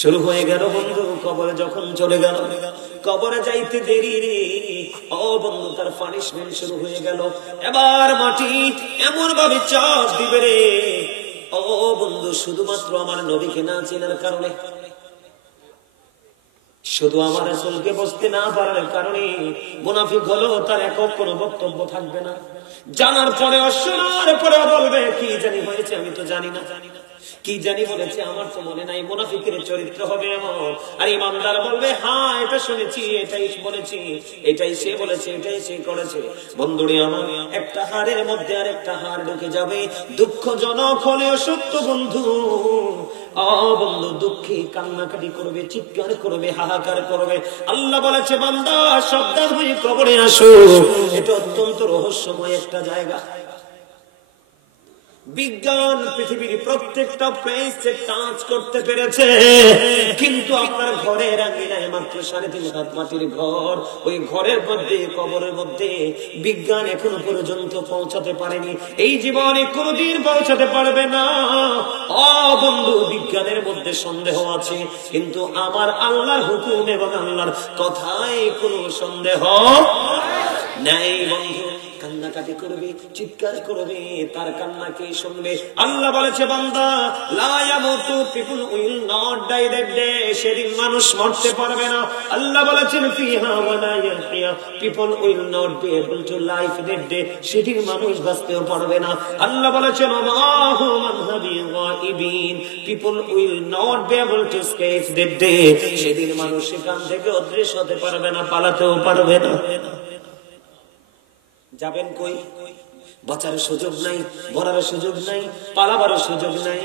শুরু হয়ে গেল বন্ধু। কবরে যখন চলে গেল, কবরে যাইতে দেরি রে ও বন্ধু, তার পানিশমেন্ট শুরু হয়ে গেল। এবার মাটি এমন ভাবে চাপ দিবে রে ও বন্ধু, শুধুমাত্র আমার নবীকে না চেনার কারণে, শুধু আমার রাসূলকে বুঝতে না পারার কারণে মুনাফিক হলো, তার একক কোনো বক্তব্য থাকবে না। জানার পরে শোনার পরে বলবে কি জানি হয়েছে, আমি তো জানি না, কি জানি বলেছে আমার তো মনে নাই। মুনাফিকের চরিত্র হবে এমন। আর ইমানদার বলবে হ্যাঁ এটা শুনেছি, এটাই বলেছি, এটাই সে বলেছে, এটাই সে করেছে। বন্ধুরে আমার, একটা হাড়ের মধ্যে আর একটা হাড় ঢুকে যাবে। দুঃখজনক হলেও সত্য বন্ধু। বন্ধু দুঃখে কান্নাকাটি করবে, চিৎকার করবে, হাহাকার করবে। আল্লাহ বলেছে বান্দা সাবধান হয়ে কবরে আসো। এটা অত্যন্ত রহস্যময় একটা জায়গা। বিজ্ঞান পৃথিবীর প্রত্যেকটা প্লেসে টাচ করতে পেরেছে, কিন্তু আপনার ঘরের আঙিনায় মাত্র 3.5 হাত মাটির ঘর, ওই ঘরের মধ্যে, কবরের মধ্যে বিজ্ঞান এখনো পর্যন্ত পৌঁছাতে পারেনি। এই জীবনে কোনদিন পৌঁছাতে পারবে না। বন্ধু বিজ্ঞানের মধ্যে সন্দেহ আছে, কিন্তু আমার আল্লাহর হুকুম এবং আল্লাহর কথায় কোনো সন্দেহ নাই। বন্ধু কান্নাকাটি করবে, চিৎকার করবে, তার কান্নাকে শুনবে। আল্লাহ বলেছে বান্দা লা ইয়ামুতু, people will not die that day, সেদিন মানুষ মরতে পারবে না। আল্লাহ বলেছেন ফিহা ওয়া লা ইয়াহইয়া, people will not be able to life that day, সেদিন মানুষ বাঁচতেও পারবে না। আল্লাহ বলেছেন মাহু মানহাবি গায়িবিন, people will not be able to escape that day, সেদিন মানুষ সেখান থেকে অদৃশ্য হতে পারবে না, পালাতেও পারবে না। যাবেন কই? বাঁচার সুযোগ নাই, মরার সুযোগ নাই, পালাবার সুযোগ নাই।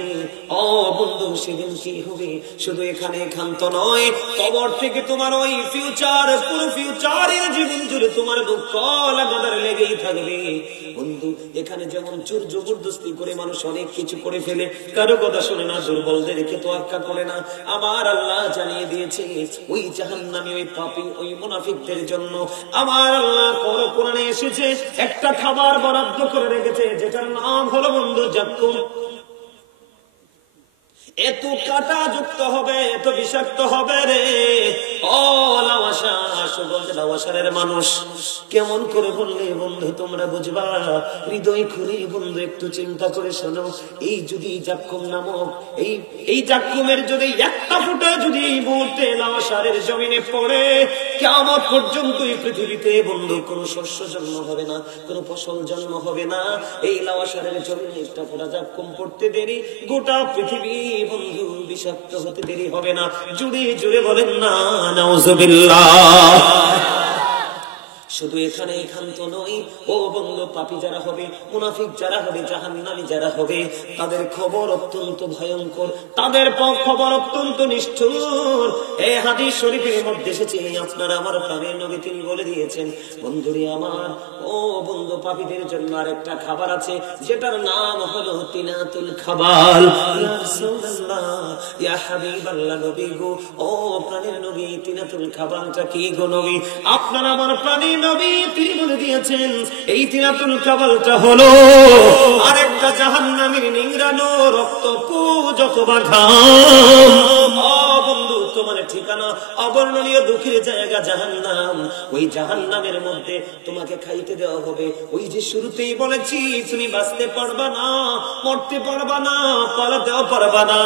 বন্ধু সেদিন কি হবে? শুধু এখানে ক্ষান্ত নয়, কবর থেকে তোমার ওই ফিউচার, পুরো ফিউচারের জীবন জুড়ে তোমার দুঃখ লাগাতার লেগেই থাকবে। বন্ধু এখানে যেমন চোর জবরদস্তি করে মানুষ অনেক কিছু করে ফেলে, কারো কথা শুনে না, দুর্বলদেরকে তোয়াক্কা করে না। আমার আল্লাহ জানিয়ে দিয়েছে ওই জাহান্নামী, ওই পাপী, ওই মুনাফিকদের জন্য আমার আল্লাহ কোরআনে এসেছে একটা খাবার বরাদ্দ করে রেখেছে, যেটার নাম হলো বন্ধু জাক্কুম। এত কাটা যুক্ত হবে, এত বিষাক্ত হবে রে লাওয়াসারের মানুষ কেমন করে বললে বন্ধু তোমরা বুঝবা, হৃদয় খুলে বন্ধু একটু চিন্তা করে শোনো। এই যদি জাক্কুম নামক এই জাক্কুমের যদি একটা ফুটা যদি এই মুহূর্তে লাওয়াসারের জমিনে পড়ে, কিয়ামত পর্যন্ত এই পৃথিবীতে বন্ধু কোনো শস্য জন্ম হবে না, কোনো ফসল জন্ম হবে না। এই লাওয়াসারের জমিনে একটা ফোঁটা জাক্কুম পড়তে দেরি, গোটা পৃথিবী বন্ধু বিষাক্ত হতে দেরি হবে না। জুড়ে জুড়ে বলেন না নাউজুবিল্লাহ। শুধু এখানে ক্ষান্ত নয় ও বন্ধু, পাপী যারা হবে, মুনাফিক যারা হবে, জাহান্নামী যারা হবে, তাদের খবর অত্যন্ত ভয়ঙ্কর, তাদের খবর অত্যন্ত নিষ্ঠুর। এই হাদিস শরীফের মধ্যে এসেছে, আপনারা আমার প্রাণের নবী তিনি বলে দিয়েছেন বন্ধুরে আমার, ও বন্ধু পাপীদের জন্য আরেকটা খাবার আছে, যেটার নাম হলো তিনাতুল খাবাল। ইয়া রাসূলুল্লাহ, ইয়া হাবিবাল্লাহ, নবী গো, ও প্রাণের নবী, তিনাতুল খাবালটা কি গো নবী? আপনারা আমার প্রাণের নবী তিনি বলে দিয়েছেন এই তিনাতুল কাবালটা হলো আরেকটা জাহান্নামীর নিংড়ানো রক্ত পূজক ঘাম। বন্ধু তোমার ঠিকানা অবর্ণনীয় দুঃখের জায়গা জাহান্নাম। ওই জাহান্নামের মধ্যে তোমাকে খাইতে দেওয়া হবে। ওই যে শুরুতেই বলেছি তুমি বাঁচতে পারবা না, মরতে পারবা না, পালাতেও পারবা না,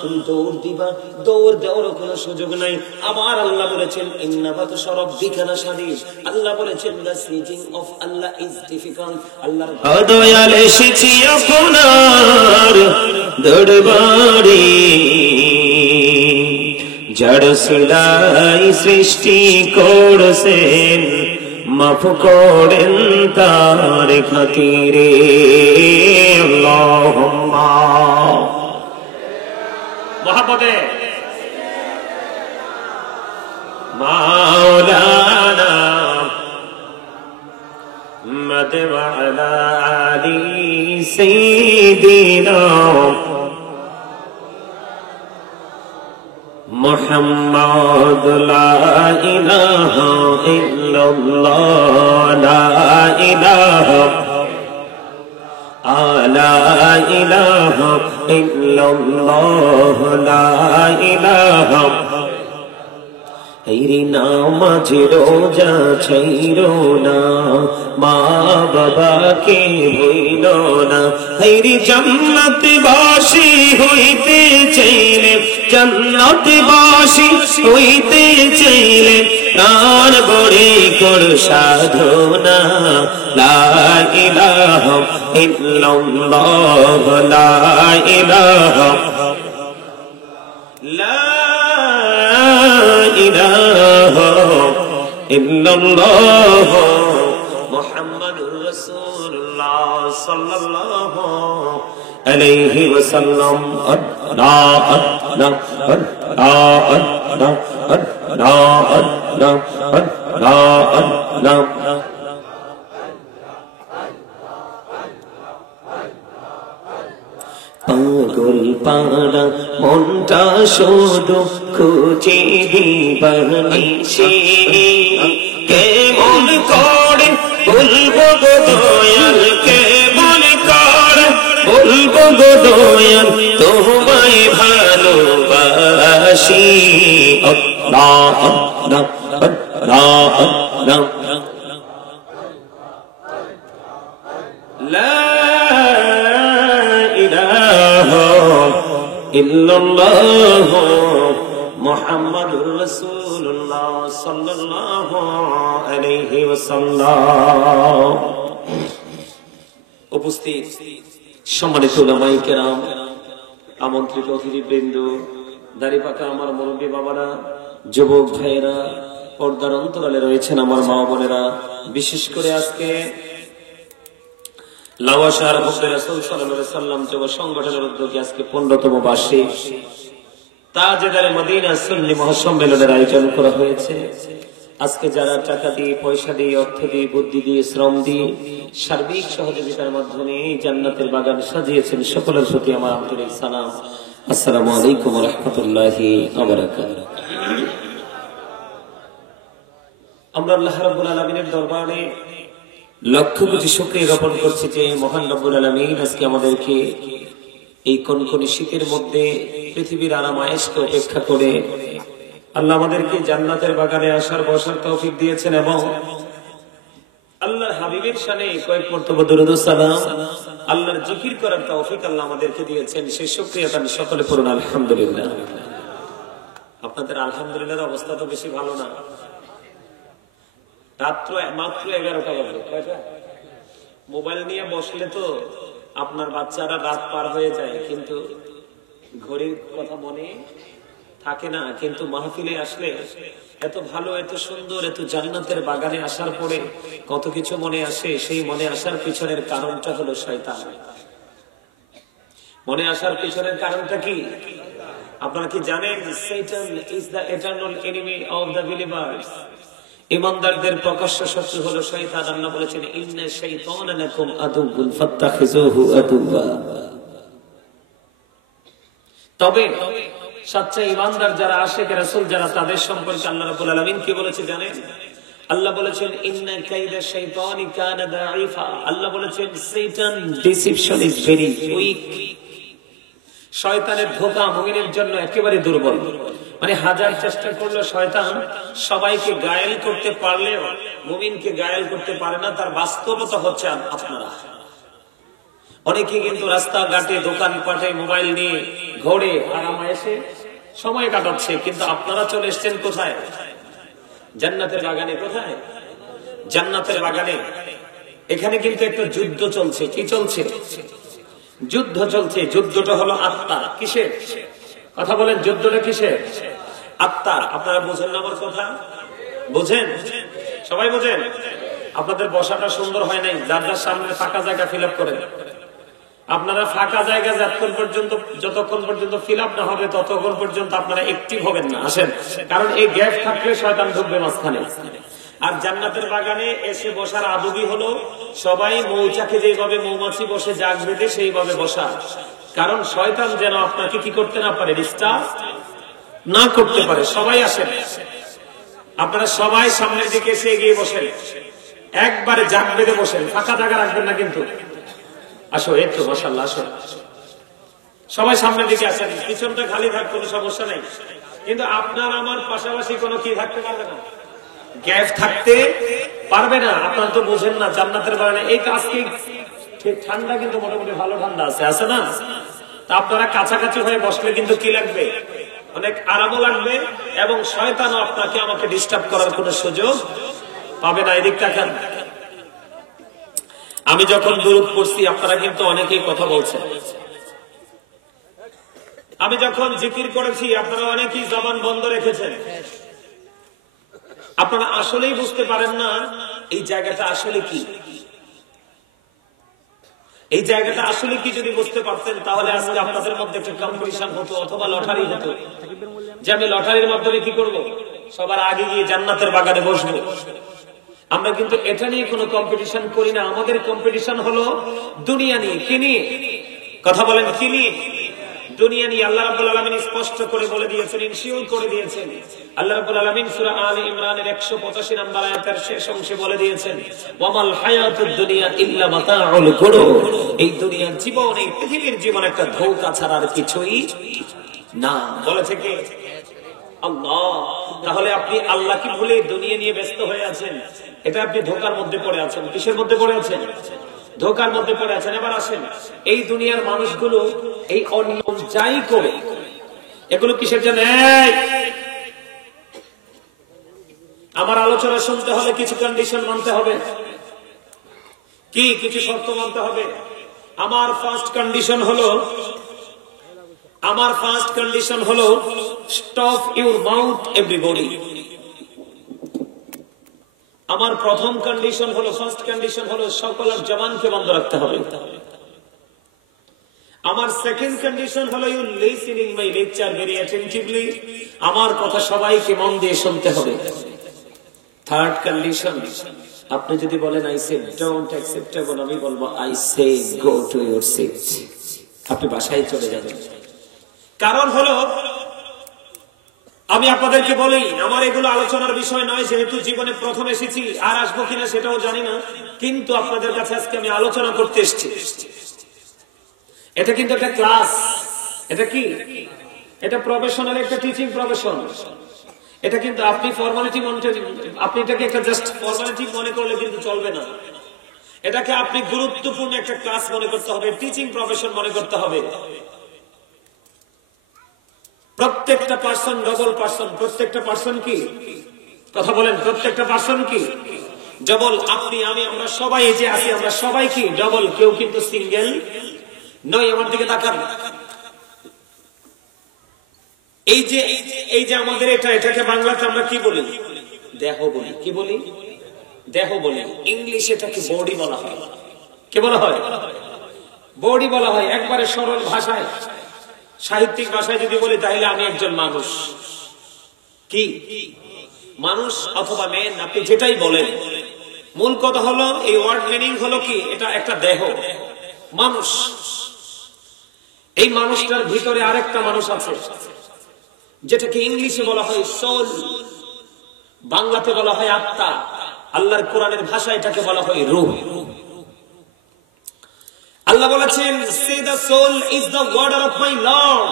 তুমি দৌড় দিবা, দৌড় দেওয়ার কোনো সুযোগ নাই। আমার আল্লাহ বলেছেন ইন্নাবাতু রাব্বিকা লাশাদীদ, আল্লাহ বলেছেন the sieging of Allah is difficult। আল্লাহর দয়াল এসেছি আপনার দরবারে, জড় সিলাই সৃষ্টি করেছেন, মাফ করেন তার খাতিরে। আল্লাহুম্মা মুহাম্মাদে মাওলানা মুহাম্মদ ওয়া আলা আলি সাইয়্যিদিনা মুহাম্মদ। লা ইলাহা ইল্লাল্লাহ, লা ইলাহা লা ইলাহা ইল্লাল্লাহ লা ইলাহা এই নামাজ রোজা ছাইরো না, মা বাবাকে ভুইলো না। এই জান্নাতবাসী হইতে চাইলে, জান্নাতবাসী হইতে চাইলে প্রাণ ভরে কর সাধনা। লা ইলাহা ইল্লাল্লাহ লা ইলাহা ইলাহা ইল্লাল্লাহ মুহাম্মাদুর রাসূলুল্লাহ সাল্লাল্লাহু আলাইহি ওয়াসাল্লাম। পাগল পাড়া মনটা শুধু খুঁজে দিবার নিশে, কেমন করে বলবো গো দয়াল, কেমন করে বলবো গো দয়াল তোমায় ভালোবাসি। আল্লাহ আল্লাহ আল্লাহ আল্লাহ লা ইলাহা ইল্লাল্লাহ মুহাম্মাদুর রাসূলুল্লাহ সাল্লাল্লাহু আলাইহি ওয়াসাল্লাম। উপস্থিত সম্মানিত উলামায়ে কেরাম, আমন্ত্রিত অতিথিবৃন্দ, দাড়িপাকা আমার মুরব্বী বাবারা, যুবক ভাইয়েরা, পর্দার অন্তরালে রয়েছেন আমার মা বোনেরা, বিশেষ করে আজকে লাওয়াসার হুজুর রাসূল সাল্লাল্লাহু আলাইহি সাল্লাম যুব সংগঠনের উদ্যোগে আজকে 15তম বার্ষিক তাজদারে মদিনা সুন্নি মহাসম্মেলনের আয়োজন করা হয়েছে। আজকে যারা টাকা দিয়ে, পয়সা দিয়ে, অর্থ দিয়ে, বুদ্ধি দিয়ে, শ্রম দিয়ে, সার্বিক সহযোগিতার মাধ্যমে এই জান্নাতের বাগান সাজিয়েছেন, সকলের প্রতি আমার আন্তরিক সালাম। আসসালামু আলাইকুম ওয়া রাহমাতুল্লাহি ওয়া বারাকাতুহু। আমরা আল্লাহ রাব্বুল আলামিনের দরবারে লক্ষ কোটি শুকরিয়া জ্ঞাপন করছি যে মহান রব্বুল আলামিন আজকে আমাদেরকে এই কনকনে শীতের মধ্যে পৃথিবীর আরাম আয়েশকে উপেক্ষা করে আল্লাহ আমাদেরকে জান্নাতের বাগানে আসার বসার তৌফিক দিয়েছেন এবং আল্লাহর হাবিবের শানে কয়েক মর্তবা দরুদ ও সালাম, আল্লাহর জিকির করার তৌফিক আল্লাহ আমাদেরকে দিয়েছেন। সেই শুকরিয়া তার সকলে পড়ুন আলহামদুলিল্লাহ। আপনাদের আলহামদুলিল্লাহর অবস্থা তো বেশি ভালো না। রাত্র মাত্র 11টা বাজে। মোবাইল নিয়ে বসলে তো আপনার বাচ্চারা রাত পার হয়ে যায়, কিন্তু ঘড়ির কথা মনে থাকে না। কিন্তু মাহফিলে আসলে এত ভালো, এত সুন্দর, এত জান্নাতের বাগানে আসার পরে কত কিছু মনে আসে। সেই মনে আসার পিছনের কারণটা হলো শয়তান। মনে আসার পিছনের কারণটা কি আপনারা কি জানেন? Satan is the eternal enemy of the believers. ইমানদারদের প্রকাশ্য শত্রু হলো শয়তান। আল্লাহ বলেছেন ইন্না শাইতানা লাকুম আদুউন ফাত্তাখিযুহু আদুওয়া। তবে সচ্চা ইমানদার যারা, আশিক রাসূল যারা, তাদের সম্পর্কে আল্লাহ রাব্বুল আলামিন কি বলেছে জানেন? আল্লাহ বলেছেন ইন্না কাইদা শাইতানি কানা দাঈফা। আল্লাহ বলেছেন শয়তান ডিসিপশন ইজ ভেরি উইক। শয়তানের ধোঁকা মুমিনের জন্য একেবারে দুর্বল। মানে হাজার চেষ্টা করলে শয়তান সবাইকে গায়েল করতে পারলেও মুমিনকে গায়েল করতে পারে না। তার বাস্তবতা হচ্ছে আপনারা অনেকে কিন্তু রাস্তাঘাটে, দোকানপাটে মোবাইল নিয়ে ঘোরে, আরামে এসে সময় কাটাচ্ছে, কিন্তু আপনারা চলে এসেছেন কোথায়? জান্নাতের বাগানে। কোথায়? জান্নাতের বাগানে। এখানে কিন্তু একটা যুদ্ধ চলছে। কি চলছে? যুদ্ধ চলছে। যুদ্ধটা হলো আত্মার। কিসের কথা বলেন? যুদ্ধটা কিসের? আত্মার। আপনারা বোঝেন না আমার কথা? বোঝেন? সবাই বোঝেন? আপনাদের বসাটা সুন্দর হয় নাই। যার যার সামনে ফাঁকা জায়গা ফিল আপ করেন। আপনারা ফাঁকা জায়গা যতক্ষণ পর্যন্ত ফিল আপ না হবে ততক্ষণ পর্যন্ত আপনারা অ্যাক্টিভ হবেন না। আসেন, কারণ এই গ্যাপ থাকলে শয়তান ঢুকবে মাঝখানে। আর জান্নাতের বাগানে এসে বসার আদবই হলো সবাই মৌচাকে যেভাবে মৌমাছি বসে জাগ বেঁধে সেইভাবে বসা। কারণ শয়তান যেন আপনাকে কি করতে না পারে, ডিস্টার্ব না করতে পারে। সবাই আসেন, আপনারা সবাই সামনের দিকে এসে এগিয়ে বসেন, একবারে জাগ বেঁধে বসেন, ফাঁকা জায়গা রাখবেন না কিন্তু। আসো, এই তো মাশাআল্লাহ, আসো সবাই সামনের দিকে আসেন, পিছনটা খালি থাক, কোনো সমস্যা নাই। কিন্তু আপনার আমার পাশাপাশি কোনো কি থাকতে পারবে না, গ্যাপ থাকতে পারবে না। আপনারা তো বোঝেন না জান্নাতের বাগানে এই আজকে ঠিক ঠান্ডা কিন্তু মোটামুটি ভালো ঠান্ডা আছে না? তা আপনারা কাছাকাছি হয়ে বসলে কিন্তু কি লাগবে, অনেক আরামও লাগবে, এবং শয়তানও আপনাকে আমাকে ডিস্টার্ব করার কোনো সুযোগ পাবে না। এদিক তাকান, আমি যখন দুরূদ পড়ছি আপনারা কিন্তু অনেকেই কথা বলছেন। আমি যখন জিকির করেছি আপনারা অনেকেই জবান বন্ধ রেখেছেন। আপনারা আসলেই বুঝতে পারেন না এই জায়গাটা আসলে কি। এই জায়গাটা আসলে কি যদি বুঝতে পারতেন তাহলে আজকে আপনাদের মধ্যে একটা কম্পিটিশন হতো, অথবা লটারি হতো, যে আমি লটারির মাধ্যমে কি করব, সবার আগে গিয়ে জান্নাতের বাগানে বসবো। আমরা কিন্তু এটা নিয়ে কোনো কম্পিটিশন করি না। আমাদের কম্পিটিশন হলো দুনিয়া নিয়ে। কি নিয়ে? কথা বলেন, কি নিয়ে? দুনিয়া নিয়ে। আল্লাহ রাব্বুল আলামিন স্পষ্ট করে বলে দিয়েছেন, ইনশিওর করে দিয়েছেন। আল্লাহ রাব্বুল আলামিন সূরা আলে ইমরানের 185 নম্বর আয়াতের শেষ অংশে বলে দিয়েছেন, ওয়ামাল হায়াতুদ দুনিয়া ইল্লা মাতাউল গুরুর। এই দুনিয়ার জীবন, এই পৃথিবীর জীবন একটা ধোঁকা ছাড়া আর কিছুই না। বলেছে কে? আল্লাহ। তাহলে আপনি আল্লাহকে ভুলে দুনিয়া নিয়ে ব্যস্ত হয়ে আছেন, এটা আপনি ধোঁকার মধ্যে পড়ে আছেন। কিসের মধ্যে পড়ে আছেন? ধোঁকার মধ্যে পড়ে আছেন। এবার আসেন, এই দুনিয়ার মানুষগুলো এই অনিয়ম যাই করে, এগুলো কিসের জন্য? আমার আলোচনা শুনতে হলে কিছু কন্ডিশন মানতে হবে। কি? কিছু শর্ত মানতে হবে। আমার ফার্স্ট কন্ডিশন হলো স্টপ ইউর মাউথ এভরিবডি। আমার প্রথম কন্ডিশন হলো, ফার্স্ট কন্ডিশন হলো সকলের জবানকে বন্ধ রাখতে হবে। আমার সেকেন্ড কন্ডিশন হলো you listening my lecture very attentively. আমার কথা সবাইকে মন দিয়ে শুনতে হবে। থার্ড কন্ডিশন, আপনি যদি বলেন আই সে ডোন্ট অ্যাকসেপ্টেবল, আমি বলবো I say go to your seat. আপনি বাসায় চলে যাবেন। কারণ হলো, আমি আপনাদেরকে বলি, আমার এগুলো আলোচনার বিষয় নয়, যেহেতু জীবনে প্রথম এসেছি, আর আসবো কিনা সেটাও জানি না, কিন্তু আপনাদের কাছে আজকে আমি আলোচনা করতে এসেছি। এটা কিন্তু একটা ক্লাস। এটা কি? এটা প্রফেশনাল, একটা টিচিং প্রফেশন। এটা কিন্তু আপনি ফর্মালিটি মনে, আপনি এটাকে একটা জাস্ট ফর্মালিটি মনে করলে কিন্তু চলবে না। এটাকে আপনি গুরুত্বপূর্ণ একটা ক্লাস মনে করতে হবে, টিচিং প্রফেশন মনে করতে হবে। প্রত্যেকটা পার্সন ডবল পার্সন। প্রত্যেকটা পার্সন কি? কথা বলেন, প্রত্যেকটা পার্সন কি? ডবল। আপনি, আমি, আমরা সবাই এই যে আছি, আমরা সবাই কি ডবল, কেউ কিন্তু সিঙ্গেল নয়। আমার দিকে তাকান। এই যে আমাদের এটাকে বাংলাতে আমরা কি বলি? দেহ বলি। কি বলি? দেহ বলি। ইংলিশে এটাকে বডি বলা হয়। কি বলা হয়? বডি বলা হয়। একবারে সরল ভাষায়, সাহিত্যিক ভাষায় যদি বলি তাহলে আমি একজন মানুষ। কি? মানুষ অথবা মেন, আপনি যেটাই বলেন, মূল কথা হলো এই ওয়ার্ড মিনিং হলো কি, এটা একটা দেহ, মানুষ। এই মানুষটার ভিতরে আরেকটা মানুষ আছে, যেটাকে ইংলিশে বলা হয় সোল, বাংলাতে বলা হয় আত্মা, আল্লাহর কোরআনের ভাষায় এটাকে বলা হয় রূহ। আল্লাহ বলেছেন, say the soul is the order of my Lord.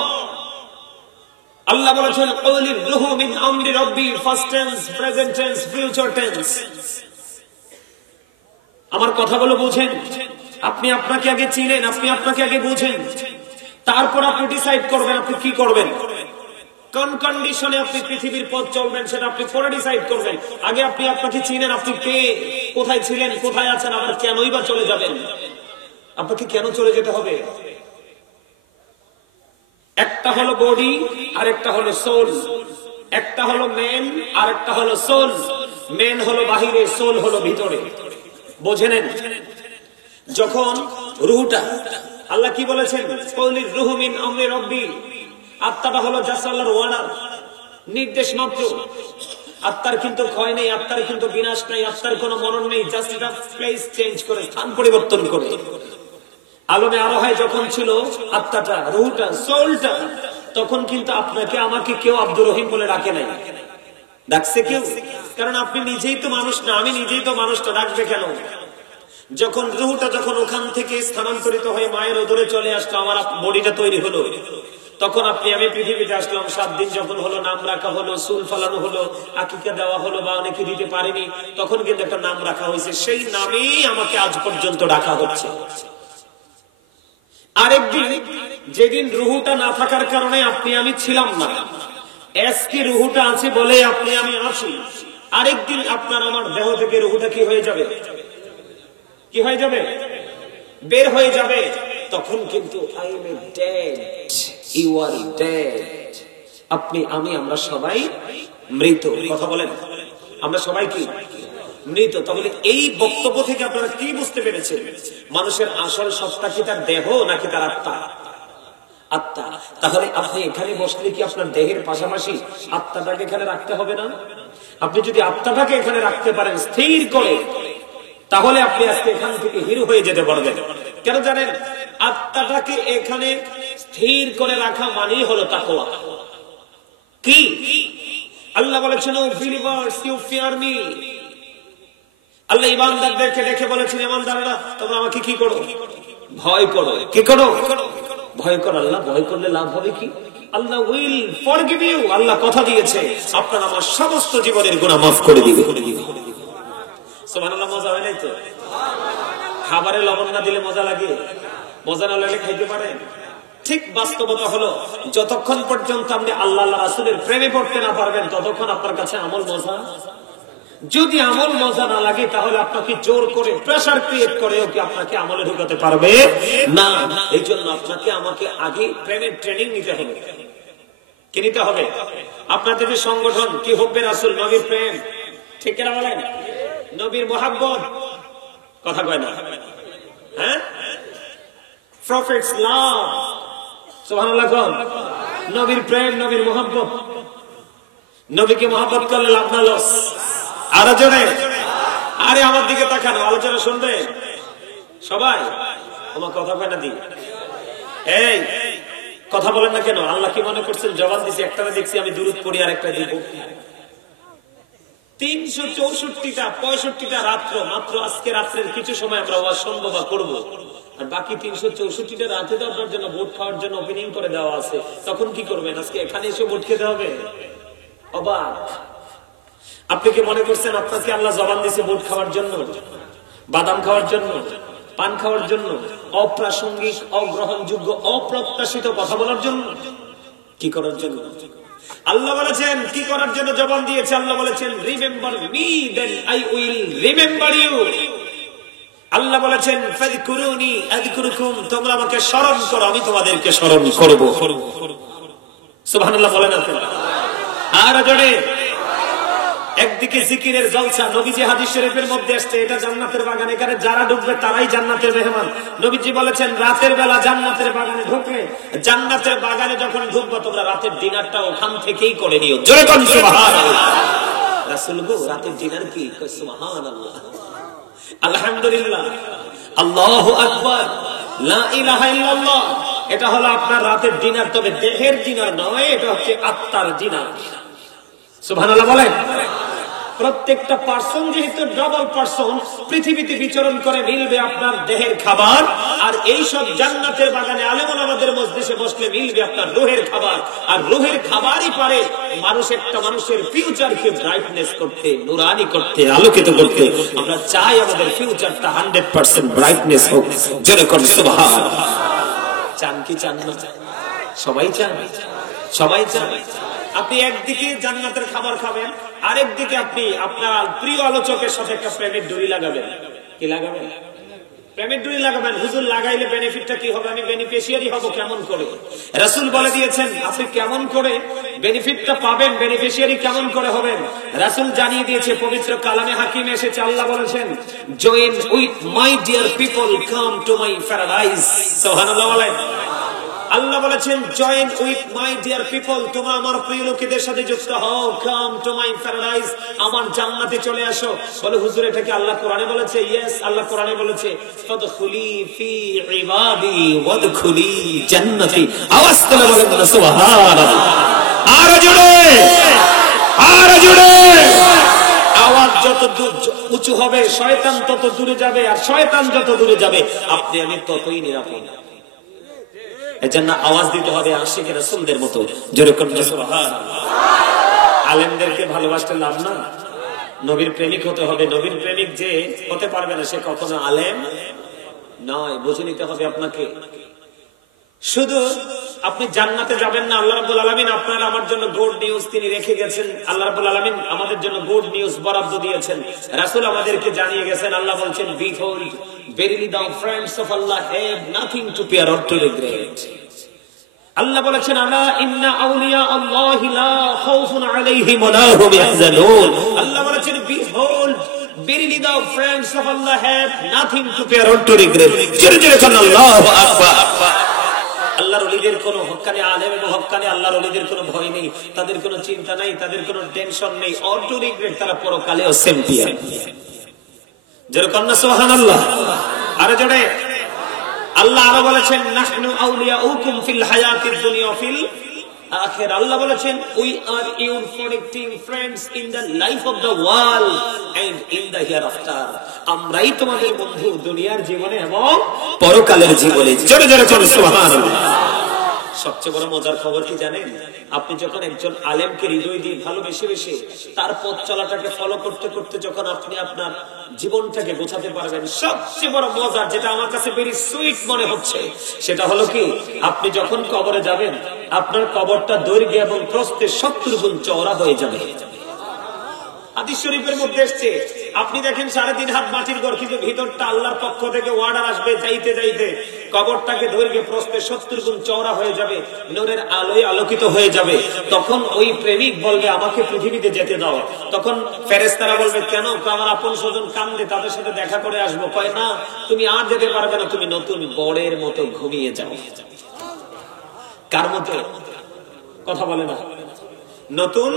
আল্লাহ বলেছেন, ক্বালির রূহু মিন আমরি রাব্বি, first tense, present tense, future tense. আমার কথাগুলো বুঝেন। আপনি আপনাকে আগে চিনেন, আপনি আপনাকে আগে বুঝেন, তারপর আপনি ডিসাইড করবেন আপনি কি করবেন, কোন কন্ডিশনে আপনি পৃথিবীর পথ চলবেন সেটা আপনি পরে ডিসাইড করবেন। আগে আপনি আপনাকে চিনেন, আপনি কে, কোথায় ছিলেন, কোথায় আছেন, আবার কেনই বা চলে যাবেন। আপনাকে কেন চলে যেতে হবে? একটা হলো বডি আর একটা হলো সোল। একটা হলো মেন আর একটা হলো সোল। মেন হলো বাহিরে, সোল হলো ভিতরে। বুঝে নেন। যখন রুহটা, আল্লাহ কি বলেছেন? ক্বালির রূহু মিন আমরি রাব্বি। আত্মাটা হলো জাস্ট আল্লাহর ওয়ার্ডার, নির্দেশ মাত্র। আত্মার কিন্তু ক্ষয় নেই, আত্মার কিন্তু বিনাশ নেই, আত্মার কোনো মরণ নেই। জাস্ট এটা প্লেস চেঞ্জ করে, স্থান পরিবর্তন করে। আলমে আরোহায় যখন ছিল আত্মাটা, রুহটা, সোলটা, তখন কিন্তু আপনাকে আমাকে কেউ আব্দুর রহিম বলে ডাকে নাই। ডাকছে কেউ? কারণ আপনি নিজেই তো মানুষ না, আমি নিজেই তো মানুষ না, ডাকবে কেন? যখন রুহটা যখন ওখান থেকে স্থানান্তরিত হয়ে মায়ের উদরে চলে আসলো, আমার বডিটা তৈরি হলো, তখন আপনি আমি পৃথিবীতে আসলাম। 7 দিন যখন হলো, নাম রাখা হলো, চুল ফালানো হলো, আকিকা দেওয়া হলো, বা অনেকে দিতে পারেনি, তখন কিন্তু একটা নাম রাখা হয়েছে। সেই নামেই আমাকে আজ পর্যন্ত রাখা হচ্ছে। আরেকদিন যেদিন রুহুটা না থাকার কারণে আপনি আমি ছিলাম না, আজকে রুহুটা আছে বলে আপনি আমি আছি। আরেকদিন আপনার আমার দেহ থেকে রুহুটা কি হয়ে যাবে? কি হয়ে যাবে? বের হয়ে যাবে। তখন কিন্তু I am dead, you are dead. আপনি আমি আমরা সবাই মৃত। কথা বলেন, আমরা সবাই কি মৃত? তাহলে এই বক্তব্য থেকে আপনারা কি বুঝতে পেরেছেন? মানুষের আসল সত্তা কি তার দেহ নাকি তার আত্মা? আত্মা। তাহলে আপনি এখানে বসলে কি আপনার দেহের পাশাপাশি আত্মাটাকে এখানে রাখতে হবে না? আপনি যদি আত্মাটাকে এখানে রাখতে পারেন স্থির করে, তাহলে আপনি আজকে এখান থেকে হিরো হয়ে যেতে পারবেন। কেন জানেন? আত্মাটাকে এখানে স্থির করে রাখা মানেই হলো তাকওয়া। কি আল্লাহ বলেছেন, O believers you fear me. আল্লাহ ঈমানদারদেরকে দেখে বলেছেন, ঈমানদাররা তোমরা আমাকে কি করো? ভয় করো। কি করো? ভয় করো। আল্লাহ ভয় করলে লাভ হবে কি? আল্লাহ উইল ফরগিভ ইউ। আল্লাহ কথা দিয়েছে আপনার আমার সমস্ত জীবনের গুনাহ মাফ করে দিবে। সুবহানাল্লাহ। মজা হয় নাই তো? খাবারে লবণ না দিলে মজা লাগে? মজা না লাগলে খাইতে পারেন? ঠিক বাস্তবতা হলো, যতক্ষণ পর্যন্ত আপনি আল্লাহ রাসূলের প্রেমে পড়তে না পারবেন, ততক্ষণ আপনার কাছে আমল মজা। যদি আমল মজা না লাগে, তাহলে আপনাকে জোর করে প্রেসার ক্রিয়েট করেও কি আপনাকে আমলে ঢুকাতে পারবে না। এই জন্য আপনাকে আমাকে আগে প্রেমের ট্রেনিং নিতে হবে। কি নিতে হবে? আপনাদের যে সংগঠন কি হুব্বে রাসূল, নবীর প্রেম, ঠিক কিনা বলেন? নবীর মোহাব্বত, কথা কয় না? হ্যাঁ, প্রফেটস লাভ, সুবহানাল্লাহ। নবীর প্রেম, নবীর মোহাব্বত। নবীকে মোহাব্বত করলে লাভ না লস? আরো জোরে। আরে আমার দিকে তাকানো, আলোচনা শুনবে সবাই। আমার কথা কয় না দি? এই কথা বলেন না কেন? আল্লাহ কি মনে করছেন জবান দিছি একটা দেখছি আমি দুরূদ পড়ি আর একটা দিব? 364টা 65টা রাত্র, মাত্র আজকে রাত্রের কিছু সময় আমরা ওয়াজ শুনবো বা করবো, আর বাকি 364টা রাতে তো আপনার জন্য ভোট খাওয়ার জন্য ওপেনিং করে দেওয়া আছে। তখন কি করবেন? আজকে এখানে এসে ভোট খেতে হবে? অবাক। আপনি কি মনে করছেন আপনাকে আল্লাহ জবান দিয়েছে ভোট খাওয়ার জন্য, বাদাম খাওয়ার জন্য, পান খাওয়ার জন্য, অপ্রাসঙ্গিক, অগ্রহণযোগ্য, অপ্রত্যাশিত কথা বলার জন্য? কি করার জন্য? আল্লাহ বলেছেন কি করার জন্য জবান দিয়েছে? আল্লাহ বলেছেন remember me then I will remember you. আল্লাহ বলেছেন ফাযকুরুনি আযকুরুকুম, তোমরা আমাকে স্মরণ করো আমি তোমাদেরকে স্মরণ করব। সুবহানাল্লাহ বলেন আপনারা। আর জোরে। একদিকে জিকিরের জলসা, নবীজি হাদিস শরীফের মধ্যে আসছে এটা জান্নাতের বাগান, এখানে যারা ঢুকবে তারাই জান্নাতের মেহমান। নবীজি বলেছেন রাতের বেলা জান্নাতের বাগানে ঢুকলে, জান্নাতের বাগানে যখন ঢুকবো তোমরা রাতের ডিনারটা ওখান থেকেই করে নিও। জোরে কোন সুবহানাল্লাহ। রাসূল গো রাতের ডিনার কি? সুবহানাল্লাহ, আলহামদুলিল্লাহ, আল্লাহু আকবার, লা ইলাহা ইল্লাল্লাহ। এটা হলো আপনার রাতের ডিনার, তবে দেহের ডিনার নয়, এটা হচ্ছে আত্মার ডিনার। সুবহানাল্লাহ বলেন। প্রত্যেকটা পার্সন যেহেতু ডাবল পার্সন পৃথিবীতে বিচরণ করে, মিলবে আপনার দেহের খাবার, আর এই সব জান্নাতের বাগানে আলেম ওলামাদের মজলিসে বসলে মিলবে আপনার রূহের খাবার। আর রূহের খাবারই পারে মানুষের ফিউচারকে ব্রাইটনেস করতে, নুরানি করতে, আলোকিত করতে। আমরা চাই আমাদের ফিউচারটা 100% ব্রাইটনেস হোক। যেরকম সুবহানাল্লাহ। চান কি চান না? সবাই চান, সবাই চান। আপনি একদিকে জান্নাতের খাবার খাবেন, আরেকদিকে আপনি আপনার প্রিয় আলোচকের সাথে একটা প্রেমের ডুরি লাগাবেন। কি লাগাবেন? প্রেমের ডুরি লাগাবেন। হুজুর লাগাইলে বেনিফিটটা কি হবে? আমি বেনিফিশিয়ারি হব কেমন করে? রাসূল বলে দিয়েছেন আপনি কেমন করে বেনিফিটটা পাবেন, বেনিফিশিয়ারি কেমন করে হবেন। রাসূল জানিয়ে দিয়েছে, পবিত্র কালামে হাকিমে এসেছে, আল্লাহ বলেছেন join with my dear people come to my paradise. সুবহানাল্লাহ বলেন। আল্লাহ বলেছেন join with my dear people, তোমরা আমার প্রিয় লোকেদের সাথে যুক্ত হও। কাম টু মাই প্যারাডাইস, আমার জান্নাতে চলে আসো। বলে হুজুর এটা কি আল্লাহ কোরআনে বলেছে? ইয়েস, আল্লাহ কোরআনে বলেছে ফাদখুলি ফি ইবাদি ওয়াদখুলি জান্নাতি। আওয়াজ করে বলেন না সুবহানাল্লাহ। আর জোরে, আর জোরে। আওয়াজ যত উঁচু হবে শয়তান তত দূরে যাবে, আর শয়তান যত দূরে যাবে আপনি আমি ততই নিরাপদ। এজন্য আওয়াজ দিতে হবে আশিকে রাসূলদের মতো, যেরকম সুবহানাল্লাহ। আলেমদেরকে ভালোবাসতে লাভ না, নবীর প্রেমিক হতে হবে। নবীর প্রেমিক যে হতে পারবে না সে কখনো আলেম নয়। বুঝে নিতে হবে আপনাকে। শুধু আপনি জান্নাতে যাবেন না, আল্লাহ রাব্বুল আলামিন আপনার আমার জন্য গুড নিউজ তিনি রেখে গেছেন। আল্লাহ রাব্বুল আলামিন আমাদের জন্য গুড নিউজ বরাদ্দ দিয়েছেন। রাসূল আমাদেরকে জানিয়ে গেছেন, আল্লাহ বলছেন, behold verily the friends of Allah have nothing to fear or to regret। আল্লাহ বলেছেন, আলা ইন্না আউলিয়া আল্লাহি লা খাউফুন আলাইহিম ওয়া লা হুম ইয়াহজানুন। আল্লাহ বলেছেন, behold verily the friends of Allah have nothing to fear or to regret। জোরে জোরে বলুন আল্লাহু আকবার। আল্লাহর ওলিদের কোনো হক্কানি আলেম এবং হক্কানি আল্লাহর ওলিদের কোনো ভয় নেই, তাদের কোনো চিন্তা নাই, তাদের কোনো টেনশন নেই, অর টু রিগ্রেট, তারা পরকালেও চ্যাম্পিয়ন। যেরকম না সুবহানাল্লাহ। আরে জোরে। আল্লাহ আরো বলেছেন, নাহনু আউলিয়াউকুম ফিল হায়াতিদ দুনিয়া ফিল আখিরা। আল্লাহ বলেছেন, we are your protecting friends in the life of the world and in the hereafter. আমরাই তোমাদের বন্ধু দুনিয়ার জীবনে এবং পরকালের জীবনে। জোরে জোরে বলুন সুবহানাল্লাহ। সবচেয়ে বড় মজার খবর কি জানেন? আপনি যখন একজন আলেমকে হৃদয় দিয়ে ভালোবেসে বেশি তার পথ চলাটাকে ফলো করতে করতে যখন আপনি আপনার জীবনটাকে গোছাতে পারবেন, সবচেয়ে বড় মজার, যেটা আমার কাছে ভেরি সুইট মনে হচ্ছে, সেটা হলো কি, আপনি যখন কবরে যাবেন আপনার কবরটা দৈর্ঘ্য এবং প্রস্থে 70 গুণ চওড়া হয়ে যাবে। হাদিস শরীফের মধ্যে এসেছে, আপনি দেখেন 3.5 হাত মাটির ঘর, কিন্তু ভিতরটা আল্লাহর পক্ষ থেকে ওয়ার্ডার আসবে, যাইতে যাইতে কবরটাকে দৈর্ঘ্যে প্রস্থে 70 গুণ চওড়া হয়ে যাবে, নূরের আলোয় আলোকিত হয়ে যাবে। তখন ওই প্রেমিক বলবে, আমাকে পৃথিবীতে যেতে দাও। তখন ফেরেশতারা বলবে, কেন? আমার আপন স্বজন কান্দে, তাদের সাথে দেখা করে আসবো। কয়, না, তুমি আর যেতে পারবে না, তুমি নতুন বরের মতো ঘুমিয়ে যাও। কার মতো? কথা বলে না। নতুন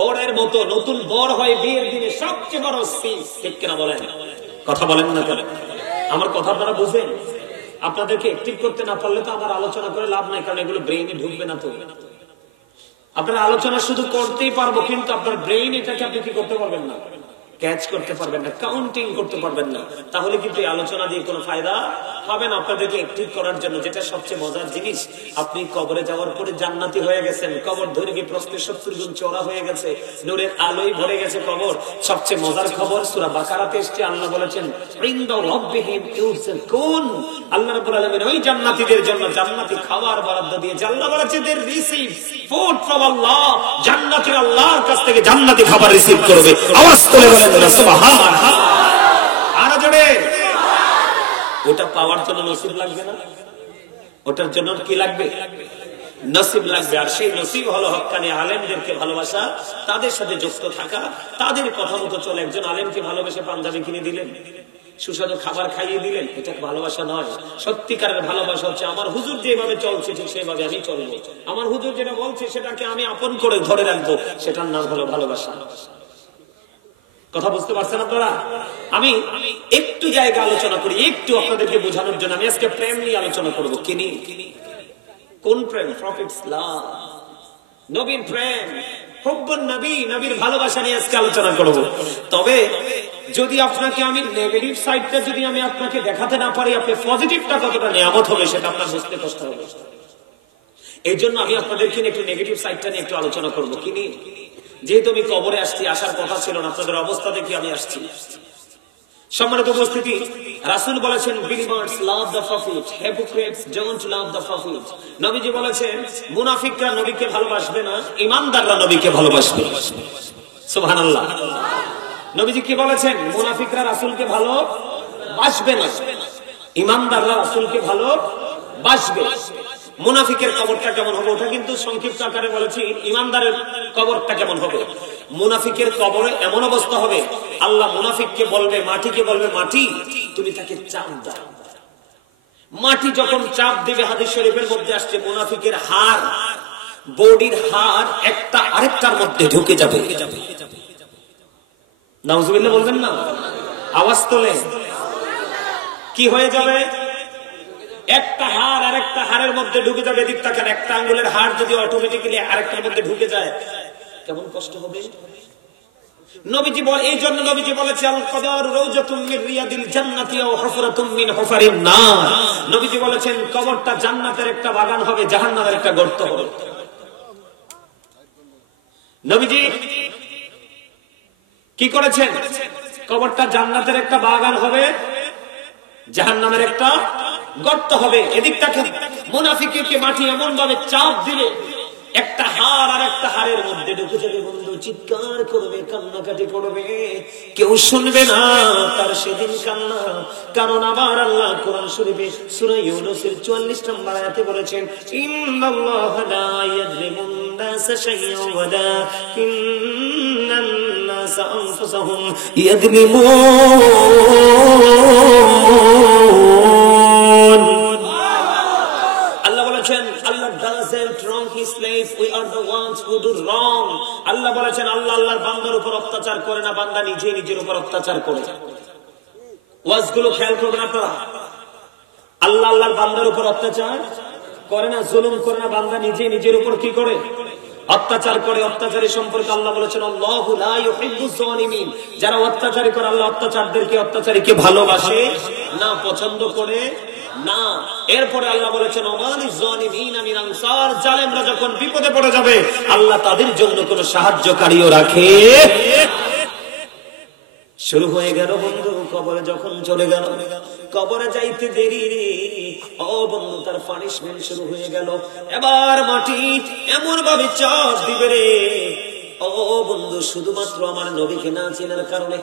বরের মতো। নতুন বর হয় বিয়ের দিনে সবচেয়ে বড় সিন, ঠিক কিনা বলেন? কথা বলেন না কেন? আমার কথা আপনারা বুঝেন? আপনাদেরকে অ্যাক্টিভ করতে না পারলে তো আমার আলোচনা করে লাভ নাই, কারণ এগুলো ব্রেইনে ঢুকবে না। তো আপনারা আলোচনা শুধু করতেই পারবো, কিন্তু আপনার ব্রেইন এটাকে আপনি কি করতে পারবেন না, ক্যাচ করতে পারবেন না, কাউন্টিং করতে পারবেন না। তাহলে কিন্তু এই আলোচনা দিয়ে কোনো ফায়দা হবে না। আপনাদেরকে অ্যাক্টিভ করার জন্য যেটা সবচেয়ে মজার জিনিস, আপনি কবরে যাওয়ার পরে জান্নাতি হয়ে গেছেন, কবর দৈর্ঘ্যে প্রস্থে 70 গুণ চওড়া হয়ে গেছে, নূরের আলোয় ভরে গেছে কবর। সবচেয়ে মজার খবর, সূরা বাকারাতে এসেছে, আল্লাহ বলেছেন, ইনদা রাব্বিহিম ইউরযাকুন। আল্লাহ রাব্বুল আলামিন ওই জান্নাতীদের জন্য জান্নাতি খাবার বরাদ্দ দিয়েছে। আল্লাহ বলেছে, দে রিসিভ ফুড ফ্রম আল্লাহ। জান্নাতীরা আল্লাহর কাছ থেকে জান্নাতি খাবার রিসিভ করবে। আওয়াজ করে বলেন সুবহানাল্লাহ। আর জোরে। ওটা পাওয়ার জন্য নসিব লাগবে না? ওটার জন্য কি লাগবে? নসিব লাগবে। আর সেই নসিব হলো হক্কানি আলেমদেরকে ভালোবাসা, তাদের সাথে যুক্ত থাকা, তাদের কথা মতো চলে। একজন আলেমকে ভালোবেসে পাঞ্জাবি কিনে দিলেন, সুস্বাদু খাবার খাইয়ে দিলেন, এটা ভালোবাসা নয়। সত্যিকারের ভালোবাসা হচ্ছে, আমার হুজুর যেভাবে চলছে ঠিক সেভাবে আমি চলবো, আমার হুজুর যেটা বলছে সেটাকে আমি আপন করে ধরে রাখবো, সেটার নাম হলো ভালোবাসা। কথা বুঝতে পারছেন আপনারা? আমি একটু জায়গা আলোচনা করি, একটু আপনাদেরকে বোঝানোর জন্য। আমি আজকে প্রেম নিয়ে আলোচনা করবো। কিনি? কোন প্রেম? প্রফেটস লাভ, নবীর প্রেম, হুব্বুন নবী, নবীর ভালোবাসা নিয়ে আজকে আলোচনা করব। তবে যদি আপনাকে আমি নেগেটিভ সাইডটা যদি আমি আপনাকে দেখাতে না পারি, আপনি পজিটিভটা কতটা নিয়ামত হবে সেটা আপনার বুঝতে কষ্ট হবে। এই জন্য আমি আপনাদেরকে একটু নেগেটিভ সাইডটা নিয়ে একটু আলোচনা করবো। কিনি? যেহেতু আমি কবরে আসছি, আসার কথা ছিল না, আপনাদের অবস্থা দেখে আমি আসছি। সম্মানিত উপস্থিতি, রাসূল বলেছেন, believers love the prophet, hypocrites don't love the prophet। নবীজি বলেছেন, মুনাফিকরা নবীকে ভালোবাসবে না, ঈমানদাররা নবীকে ভালোবাসবে। সুবহানাল্লাহ। নবীজি কি বলেছেন? মুনাফিকরা রাসূলকে ভালোবাসবে না, ঈমানদাররা রাসূলকে ভালোবাসবে। মুনাফিকের কবরটা কেমন হবে ওটা কিন্তু সংক্ষিপ্ত আকারে বলেছি। ঈমানদারের কবরটা কেমন হবে? মুনাফিকের কবরে এমন অবস্থা হবে, আল্লাহ মুনাফিককে বলবে, মাটিকে বলবে, মাটি তুমি তাকে চাপ দাও। মাটি যখন চাপ দিবে, হাদিস শরীফের মধ্যে আসছে, মুনাফিকের হাড়, বডির হাড় একটা আরেকটার মধ্যে ঢুকে যাবে। নাউজুবিল্লাহ বলবেন না? আওয়াজ তোলে। কি হয়ে যাবে? একটা হাড় আরেকটা হাড়ের মধ্যে ঢুকে যাবে। এদিক তাকান, একটা আঙ্গুলের হাড় যদি অটোমেটিক্যালি আরেকটার মধ্যে ঢুকে যায়, কেমন কষ্ট হবে। নবীজি বল, এই জন্য নবীজি বলেছে আল কবর রাউজাতুম মিন রিয়াদিল জান্নাতি আও হুফরাতুম মিন হুফারিন নার। নবীজি বলেছেন কবরটা জান্নাতের একটা বাগান হবে, জাহান্নামের একটা গর্ত হবে। নবীজি কি করেছেন? কবরটা জান্নাতের একটা বাগান হবে, জাহান্নামের একটা গর্ত হবে। এদিকটাকে মুনাফিককে মাটি এমন ভাবে চাপ দিবে, একটা হাড় আর একটা হাড়ের মধ্যে ঢুকে যাবে বন্ধু, চিৎকার করবে, কান্নাকাটি করবে, কেউ শুনবে না তার সেদিন কান্না। কারণ আমার আল্লাহ কোরআন শরীফে সূরা ইউনূসের 44 নম্বর আয়াতে বলেছেন, ইন্নাল্লাহা লা ইয়াযলিমুন নাসা শাইআন ওয়ালাকিন্নান নাসা আনফুসাহুম ইয়াযলিমুন। আল্লাহ বলেছেন আল্লাহ doesn't wrong his slaves, we are the ones who do wrong। আল্লাহ বলেছেন আল্লাহ আল্লাহর বান্দার উপর অত্যাচার করে না, বান্দা নিজে নিজের উপর অত্যাচার করে। ওয়াজগুলো খেয়াল করবেন আপনারা, আল্লাহ আল্লাহর বান্দার উপর অত্যাচার করে না, জুলুম করে না, বান্দা নিজে নিজের উপর কি করে? অত্যাচার করে। অত্যাচারী সম্পর্কে আল্লাহ বলেছেন আল্লাহু লা ইউহিব্বুজ জালিমিন। যারা অত্যাচারী করে আল্লাহ অত্যাচারীদেরকে, অত্যাচারীকে ভালোবাসে না, পছন্দ করে না। এরপরে আল্লাহ বলেছেন ওমালিজ জালিমিন মিন আনসার। জালেমরা যখন বিপদে পড়ে যাবে আল্লাহ তাদের জন্য কোনো সাহায্যকারীও রাখে। শুরু হয়ে গেল বন্ধু, কবরে যখন চলে গেল, কবরে যাইতে দেরি রে ও বন্ধু, তার পানিশমেন্ট শুরু হয়ে গেল। এবার মাটি এমন ভাবে চাপ দিবে রে ও বন্ধু, শুধুমাত্র আমার নবীকে না চেনার কারণে,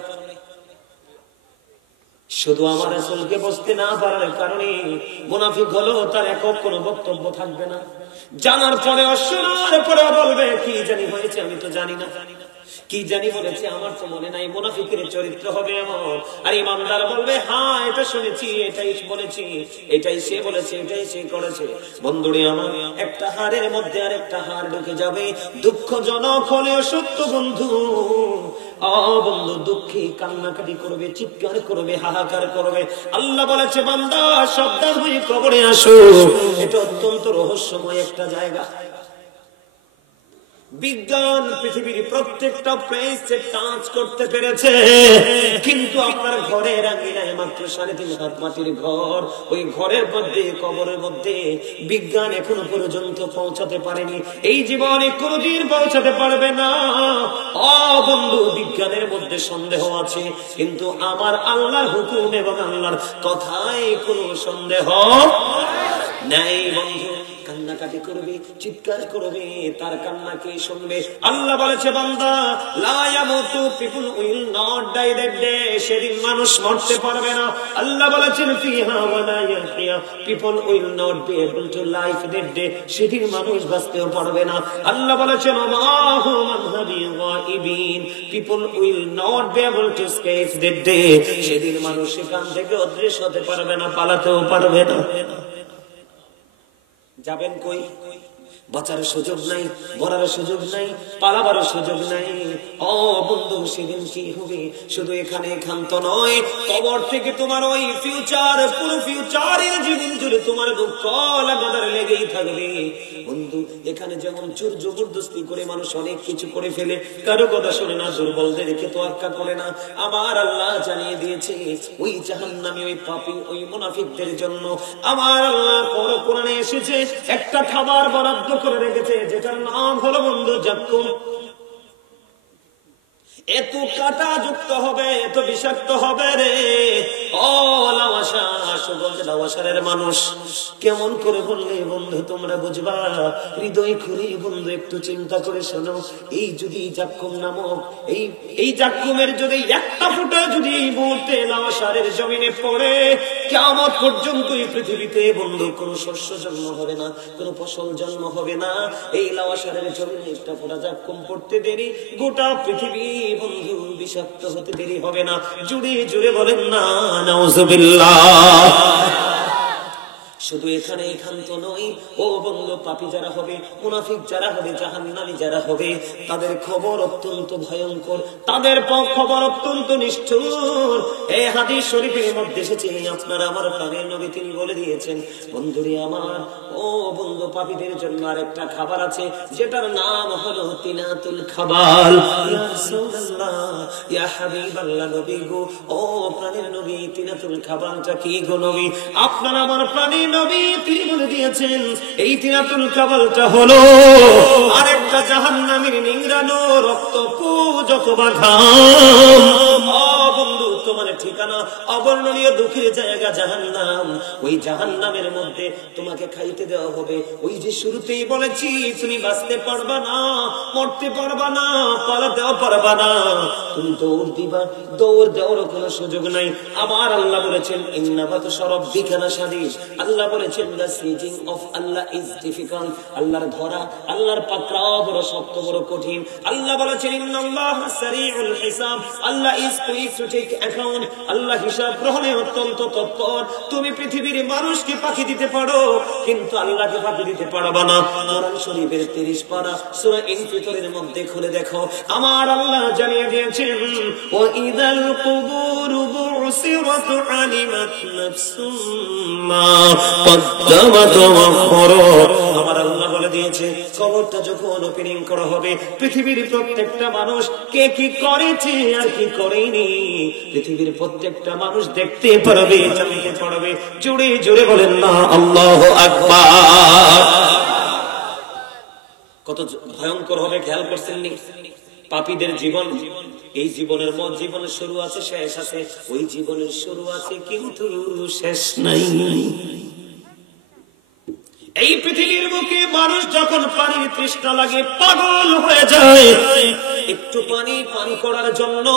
শুধু আমার রাসূলকে বসতে না পারার কারণে মুনাফিক হলো, তার একক কোনো বক্তব্য থাকবে না। জানার পরে অশোনার পরে বলবে কি জানি হয়েছে, আমি তো জানি না, কি জানি বলেছে আমার তো মনে নাই। মুনাফিকের চরিত্র হবে এমন। আর ইমানদার বলবে হ্যাঁ এটা শুনেছি, এটাই বলেছি, এটাই সে বলেছে, এটাই সে করেছে। বন্ধুরে আমার, একটা হাড়ের মধ্যে আর একটা হাড় ঢুকে যাবে। দুঃখজনক হলেও সত্য বন্ধু, বন্ধু দুঃখে কান্নাকাটি করবে, চিৎকার করবে, হাহাকার করবে। আল্লাহ বলেছে বান্দা সাবধান হয়ে কবরে আসো, এটা অত্যন্ত রহস্যময় একটা জায়গা। বিজ্ঞান পৃথিবীর প্রত্যেকটা প্লেসে টাচ করতে পেরেছে, কিন্তু আপনার ঘরের আঙিনায় মাত্র 3.5 হাত মাটির ঘর, ওই ঘরের মধ্যে, কবরের মধ্যে বিজ্ঞান এখনো পর্যন্ত পৌঁছাতে পারেনি, এই জীবনে কোনদিন পৌঁছাতে পারবে না। বন্ধু বিজ্ঞানের মধ্যে সন্দেহ আছে, কিন্তু আমার আল্লাহর হুকুম এবং আল্লাহর কথায় কোনো সন্দেহ নাই। বন্ধু কান্নাকাটি করবে, চিৎকার করবে, তার কান্নাকে শুনবে। আল্লাহ বলেছে বান্দা লা ইয়ামুতু, people will not die that day. সেদিন মানুষ মরতে পারবে না। আল্লাহ বলেছেন ফিহা ওয়া লা ইয়াহইয়া, people will not be able to life that day. সেদিন মানুষ বাঁচতেও পারবে না। আল্লাহ বলেছেন আল্লাহু মানহাবি গায়িবিন, people will not be able to escape that day. সেদিন মানুষ সেখান থেকে অদৃশ্য হতে পারবে না, পালাতেও পারবে না। যাবেন কই? বাঁচার সুযোগ নাই, মরার সুযোগ নাই, পালাবার সুযোগ নাই। বন্ধু সেদিন কি হবে? শুধু এখানে ক্ষান্ত নয়, কবর থেকে তোমার ওই ফিউচার, পুরো ফিউচারের জীবন জুড়ে তোমার দুঃখ লাগাতার লেগেই থাকবে। বন্ধু এখানে যেমন চোর জবরদস্তি করে মানুষ অনেক কিছু করে ফেলে, কারো কথা শুনে না, দুর্বলদেরকে তোয়াক্কা করে না, আমার আল্লাহ জানিয়ে দিয়েছে ওই জাহান্নামী, ওই পাপী, ওই মুনাফিকদের জন্য আমার আল্লাহ কোরআনে এসেছে একটা খাবার বরাদ্দ করে রেখেছে, যেটার নাম হলো বন্ধু জাক্কুম। এত কাটা যুক্ত হবে, এত বিষাক্ত হবে রে লাওয়াসা। লাওয়াসারের মানুষ কেমন করে বললে বন্ধু তোমরা বুঝবা, হৃদয় খুলে বন্ধু একটু চিন্তা করে শোনো। এই যদি জাক্কুম নামক এই জাক্কুমের যদি একটা ফোঁটা যদি এই মুহূর্তে লাওয়াসারের জমিনে পড়ে, কিয়ামত পর্যন্ত এই পৃথিবীতে বন্ধু কোন শস্য জন্ম হবে না, কোন ফসল জন্ম হবে না। এই লাওয়াসারের জমিনে একটা ফোঁটা জাক্কুম পড়তে দেরি, গোটা পৃথিবী বন্ধু বিষাক্ত হতে দেরি হবে না। জুড়ে জুড়ে বলেন না নাউজুবিল্লাহ। শুধু এখানে এখান্ত নয়, ও বন্ধু, পাপী যারা হবে, মুনাফিক যারা হবে, জাহান্নামী যারা হবে, তাদের খবর অত্যন্ত ভয়ঙ্কর, তাদের খবর অত্যন্ত নিষ্ঠুর। এই হাদিস শরীফের মধ্যে এসেছে, আপনারা আমার প্রাণের নবী তিনি বলে দিয়েছেন, বন্ধুরে আমার, ও বন্ধু, পাপীদের জন্য আরেকটা খাবার আছে, যেটার নাম হলো তিনাতুল খাবাল। ইয়া রাসূলুল্লাহ, ইয়া হাবিবাল্লাহ, নবী গো, ও প্রাণের নবী, তিনাতুল খাবালটা কি গো নবী? আপনার আমার প্রাণের নবী তিনি বলে দিয়েছেন, এই তিনাতুল খাবালটা হলো আরেকটা জাহান্নামীর নিংড়ানো রক্ত পুজ অথবা ঘাম। বন্ধু, তোমার ঠিকানা অবর্ণনীয় দুঃখের জায়গা জাহান্নাম। ওই জাহান্নামের মধ্যে তোমাকে খাইতে দেওয়া হবে। ওই যে শুরুতেই বলেছি, তুমি বাঁচতে পারবা না, মরতে পারবা না, পালাতেও পারবা না, তুমি দৌড় দিবা, দৌড় দেওয়ার কোনো সুযোগ নাই। আমার আল্লাহ বলেছেন, ইন্নাবাতুশা রাব্বিকা লাশাদীদ। আল্লাহ বলেছেন, the seizing of Allah is difficult. আল্লাহর ধরা, আল্লাহর পাকড়াও বড় শক্ত, বড় কঠিন। আল্লাহ বলেছেন, ইন্নাল্লাহা সারিউল হিসাব। আল্লাহ is quick to take account. আল্লাহ হিসাব গ্রহণে অত্যন্ত তৎপর। তুমি পৃথিবীর মানুষকে ফাঁকি দিতে পারো, কিন্তু আল্লাহকে ফাঁকি দিতে পারবা না। কোরআন শরীফের 30 পারা সূরা ইনফিতরের মধ্যে খুলে দেখো, আমার আল্লাহ জানিয়ে দিয়েছেন, ওয়া ইদাল কুবুরু বুসিরাত আলিমাত নাফসুম মা কদ্দামাত ওয়া আখরাত। আমার আল্লাহ বলে দিয়েছে, কবরটা যখন ওপেনিং করা হবে, পৃথিবীর প্রত্যেকটা মানুষ কে কি করেছে আর কি করেনি, পৃথিবীর প্রত্যেকটা মানুষ দেখতে পারবে, জানতে পারবে। জোরে জোরে বলেন না আল্লাহু আকবার। কত ভয়ঙ্কর হবে খেয়াল করছেন নি? পাপীদের জীবন, এই জীবনের মত জীবনের শুরু আছে, শেষ আছে। ওই জীবনের শুরু আছে কিন্তু শেষ নাই। এই পৃথিবীর বুকে মানুষ যখন পানির তৃষ্ণা লাগে পাগল হয়ে যায় একটু পানি পান করার জন্য।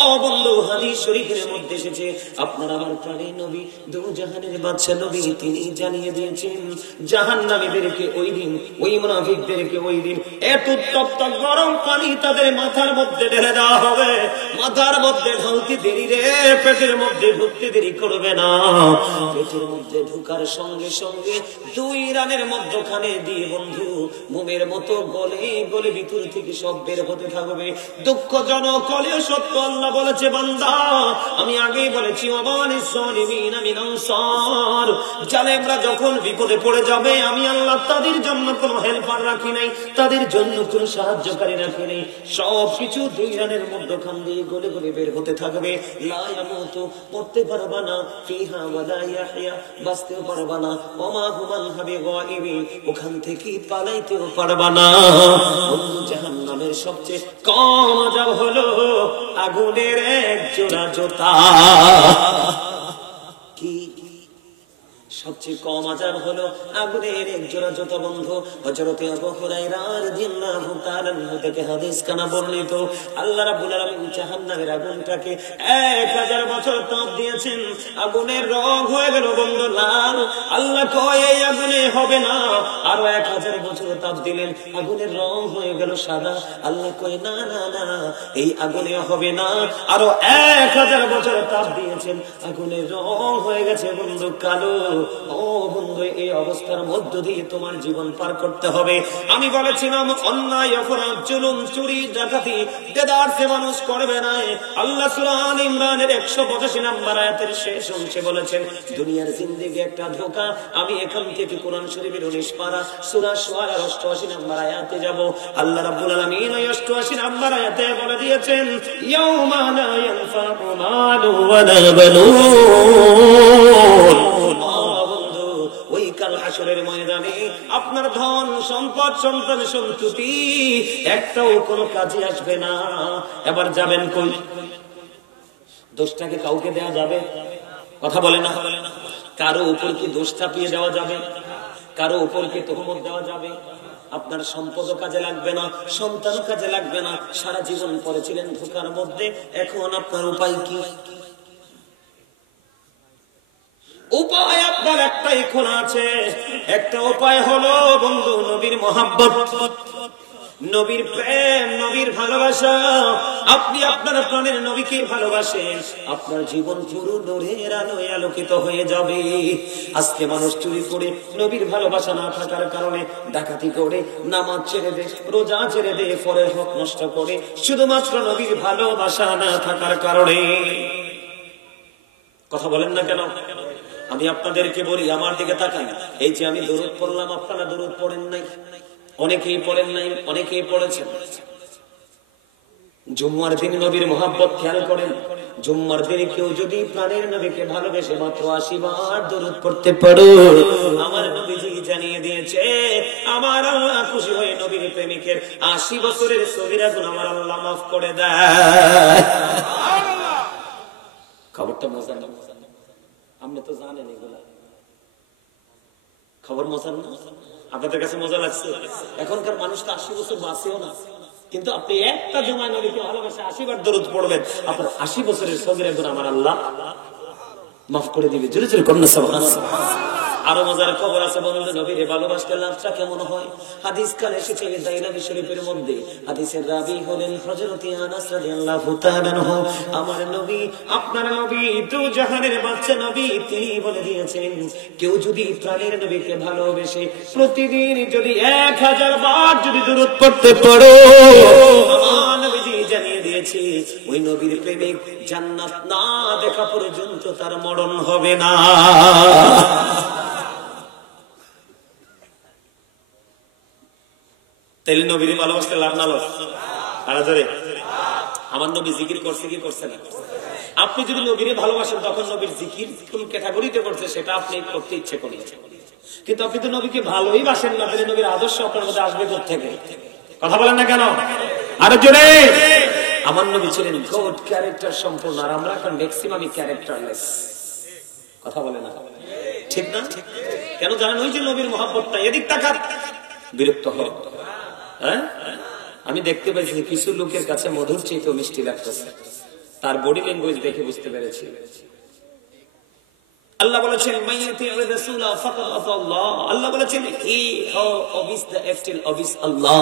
ও বন্ধু, হাদিস শরীফের মধ্যে এসেছে, আপনার আমার প্রাণের নবী, দু জাহানের বাদশা নবী তিনি জানিয়ে দিয়েছেন, জাহান্নামীদেরকে ওই দিন, ওই মুনাফিকদেরকে ওই দিন এত উত্তপ্ত গরম পানি তাদের মাথার মধ্যে ঢেলে দেওয়া হবে। মাথার মধ্যে ঢালতে দেরি রে, পেটের মধ্যে ঢুকতে দেরি করবে না। পেটের মধ্যে ঢুকার সঙ্গে সঙ্গে 2 রানের মধ্যখানে দিয়ে বন্ধু মোমের মতো গলে গলে ভিতর থেকে সব বের হতে থাকবে। দুঃখজনক কলেও সত্য, আল্লাহ বলেছে, বান্দা আমি আগেই বলেছি, ওয়াবালিস সালিমিন মিন আনসার, জালেমরা যখন বিপদে পড়ে যাবে, আমি আল্লাহ তাদের জন্য কোনো হেল্পার রাখি নাই, তাদের জন্য কোনো সাহায্যকারী রাখি নাই। সবকিছু 2 রানের মধ্যখান দিয়ে গলে গলে বের হতে থাকবে। লা ইয়ামুতু, মরতে পারবা না, ফিহা ওয়ালা ইয়াহইয়া, বাঁচতেও পারবা না, ওমা হুমান হাবি গায়িবি, ওখান থেকে পালাইতেও পারবা না। বন্ধু, জাহান্নামের সবচেয়ে কম আযাব হলো আগুনের এক জোড়া জুতা। কি সবচেয়ে কম আযাব হলো আগুনের এক জোড়া জুতা। বন্ধু, হযরত আবু হুরায়রা রাদিয়াল্লাহু তাআলা থেকে হাদিস কানা বর্ণিত, আল্লাহ রাব্বুল আলামিন জাহান্নামের আগুনটাকে 1000 বছর তাপ দিয়েছেন, আগুনের রং হয়ে গেল বন্ধু লাল। আল্লাহ কয় এই আগুনে হবে না, আরো 1000 বছর তাপ দিলেন, আগুনের রং হয়ে গেল সাদা। আল্লাহ কয় না না না, এই আগুনে হবে না, আরো 1000 বছর তাপ দিয়েছেন, আগুনের রং হয়ে গেছে বন্ধু কালো। ও বন্ধু, এই অবস্থার মধ্য দিয়ে তোমার জীবন পার করতে হবে। আমি বলেছিলাম, অন্যায়, অপরাধ, জুলুম, চুরি, ডাকাতি, দেদারসে মানুষ করবে না। আল্লাহ সূরা আল ইমরানের 185 নম্বর আয়াতের শেষ অংশে বলেছেন, দুনিয়ার জিন্দেগি একটা ধোঁকা। আমি এখান থেকে কোরআন শরীফের 19 পারা সূরা শুআরার 88 নম্বর আয়াতে যাব। আল্লাহ রাব্বুল আলামিন 88 নম্বর আয়াতে বলে দিয়েছেন, ইয়াউমা লা ইয়ানফা'ু মালু ওয়ালা বানুন। ওই কাল হাসরের ময়দানে আপনার ধন সম্পদ, সন্তান সন্ততি একটাও কোনো কাজে আসবে না। এবার যাবেন কই? দোষটাকে কাউকে দেওয়া যাবে? কথা বলে না। কারো উপর কি দোষ চাপিয়ে দেওয়া যাবে? কারো উপর কি তহমত দেওয়া যাবে? আপনার সম্পদও কাজে লাগবে না, সন্তানও কাজে লাগবে না। সারা জীবন পড়েছিলেন ধোঁকার মধ্যে, এখন আপনার উপায় কি? উপায় আপনার একটাই খোলা আছে। একটা উপায় হলো বন্ধু নবীর মহব্বত। নবীর প্রেম, নবীর ভালোবাসা। আপনি আপনার প্রাণের নবীকে ভালোবাসেন, আপনার জীবন পুরো নূরের আলোয় আলোকিত হয়ে যাবে। আজকে মানুষ চুরি করে, নবীর ভালোবাসা না থাকার কারণে ডাকাতি করে, নামাজ ছেড়ে দে, রোজা ছেড়ে দে, পরের হক নষ্ট করে, শুধুমাত্র নবীর ভালোবাসা না থাকার কারণে। কথা বলেন না কেন? আমি আপনাদেরকে বলি, আমার দিকে তাকান। এই যে আমি দরুদ পড়লাম, আপনারা দরুদ পড়েন নাই, অনেকেই পড়েন নাই, অনেকেই পড়েছেন। জুম্মার দিন নবীর মহব্বত খেয়াল করেন। জুম্মার দিনে কেউ যদি প্রাণের নবীকে ভালোবেসে মাত্র 80 বার দরুদ পড়তে পারো, আমার নবীজি জানিয়ে দিয়েছে, আমার আল্লাহ খুশি হয়ে নবীর প্রেমিকের 80 বছরের সগীরা গুনাহ আমার আল্লাহ মাফ করে দেয়। খবরটা মজা না? আপনি তো জানেন এগুলা খবর। মজা না? আপনাদের কাছে মজা লাগছে? এখনকার মানুষ তো 80 বছর বাঁচেও না, কিন্তু আপনি একটা জুমায় নবীকে ভালোবাসে 80 বার দরুদ পড়বেন, আপনার 80 বছরের সগীরা গুনাহ আমার আল্লাহ মাফ করে দিবে। জোরে জোরে কন্যা সুবহানাল্লাহ। আরো মজার খবর আছে বন্ধু, নবীর ভালোবাসতে লাভটা কেমন হয়? হাদিস কালে এসেছে দাইলাবি শরীফের মধ্যে। হাদিসের রাবী হলেন হযরত আনাস রাদিয়াল্লাহু তাআলা আনহু। আমার নবী, আপনার নবী, দু জাহানের বাদশা নবী, তিনি বলে দিয়েছেন, কেউ যদি প্রাণের নবীকে ভালোবেসে প্রতিদিন যদি 1000 বার যদি দরুদ পড়তে পারো, আমার নবীজি জানিয়ে দিয়েছে, ওই নবীর প্রেমিক জান্নাত না দেখা পর্যন্ত তার মরণ হবে না। তাইলে নবীর ভালোবাসতে লাভ না লস? আর ধরে আমার নবী জিকির করছে কি করছে না? আপনি যদি নবীর ভালোবাসেন, তখন নবীর জিকির কোন ক্যাটাগরিতে করছে সেটা আপনি করতে ইচ্ছে করেছেন। কিন্তু আপনি তো নবীকে ভালোই বাসেন না, তাহলে নবীর আদর্শ আপনার মধ্যে আসবে কোথা থেকে? কথা বলেন না কেন? আরো জোরে। আমার নবী ছিলেন গড ক্যারেক্টার সম্পূর্ণ, আর আমরা এখন ম্যাক্সিমামই ক্যারেক্টারলেস। কথা বলে না? ঠিক না? কেন জানেন? ওই যে নবীর মহব্বতটা, এদিক তাকাত, বিরক্ত হয়। হ্যাঁ, আমি দেখতে পেয়েছি কিছু লোকের কাছে মধুর চেয়ে মিষ্টি লাগতেছে, তার বডি ল্যাঙ্গুয়েজ দেখে বুঝতে পেরেছি। আল্লাহ বলেছেন, মাইয়াতি রাসূলা ফাকাদ আতাল্লাহ। আল্লাহ বলেছেন, হি হু ওবিস দ্য এফটিল ওবিস আল্লাহ।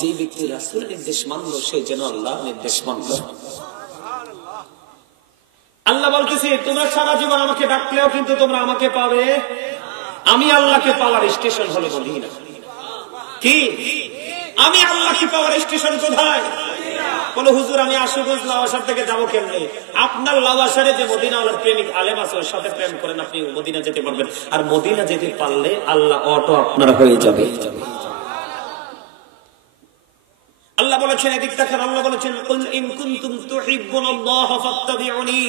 যে ব্যক্তি রাসূলের নির্দেশ মানলো, সে যেন আল্লাহর নির্দেশ মানলো। আল্লাহ বলতেছে, তোমরা সারা জীবন আমাকে ডাকলেও কিন্তু তোমরা আমাকে পাবে। আমি আল্লাহকে পাওয়ার স্টেশন হলো মদিনা। কি? আমি আল্লাহকে পাওয়ার স্টেশন কোথায়? বলো হুজুর, আমি আশুগঞ্জ লাওয়াসার থেকে যাবো কেমনে? আপনার লাওয়াসারে যে মদিনাওয়ালার প্রেমিক আলেম আছে, ওর সাথে প্রেম করেন, আপনি মদিনা যেতে পারবেন। আর মদিনা যেতে পারলে আল্লাহ অটো আপনার হয়ে যাবে। আল্লাহ বলেছেন, এদিক তাকান, আল্লাহ বলেছেন, কুল ইন কুনতুম তুহিব্বুনাল্লাহ ফাত্তাবিউনি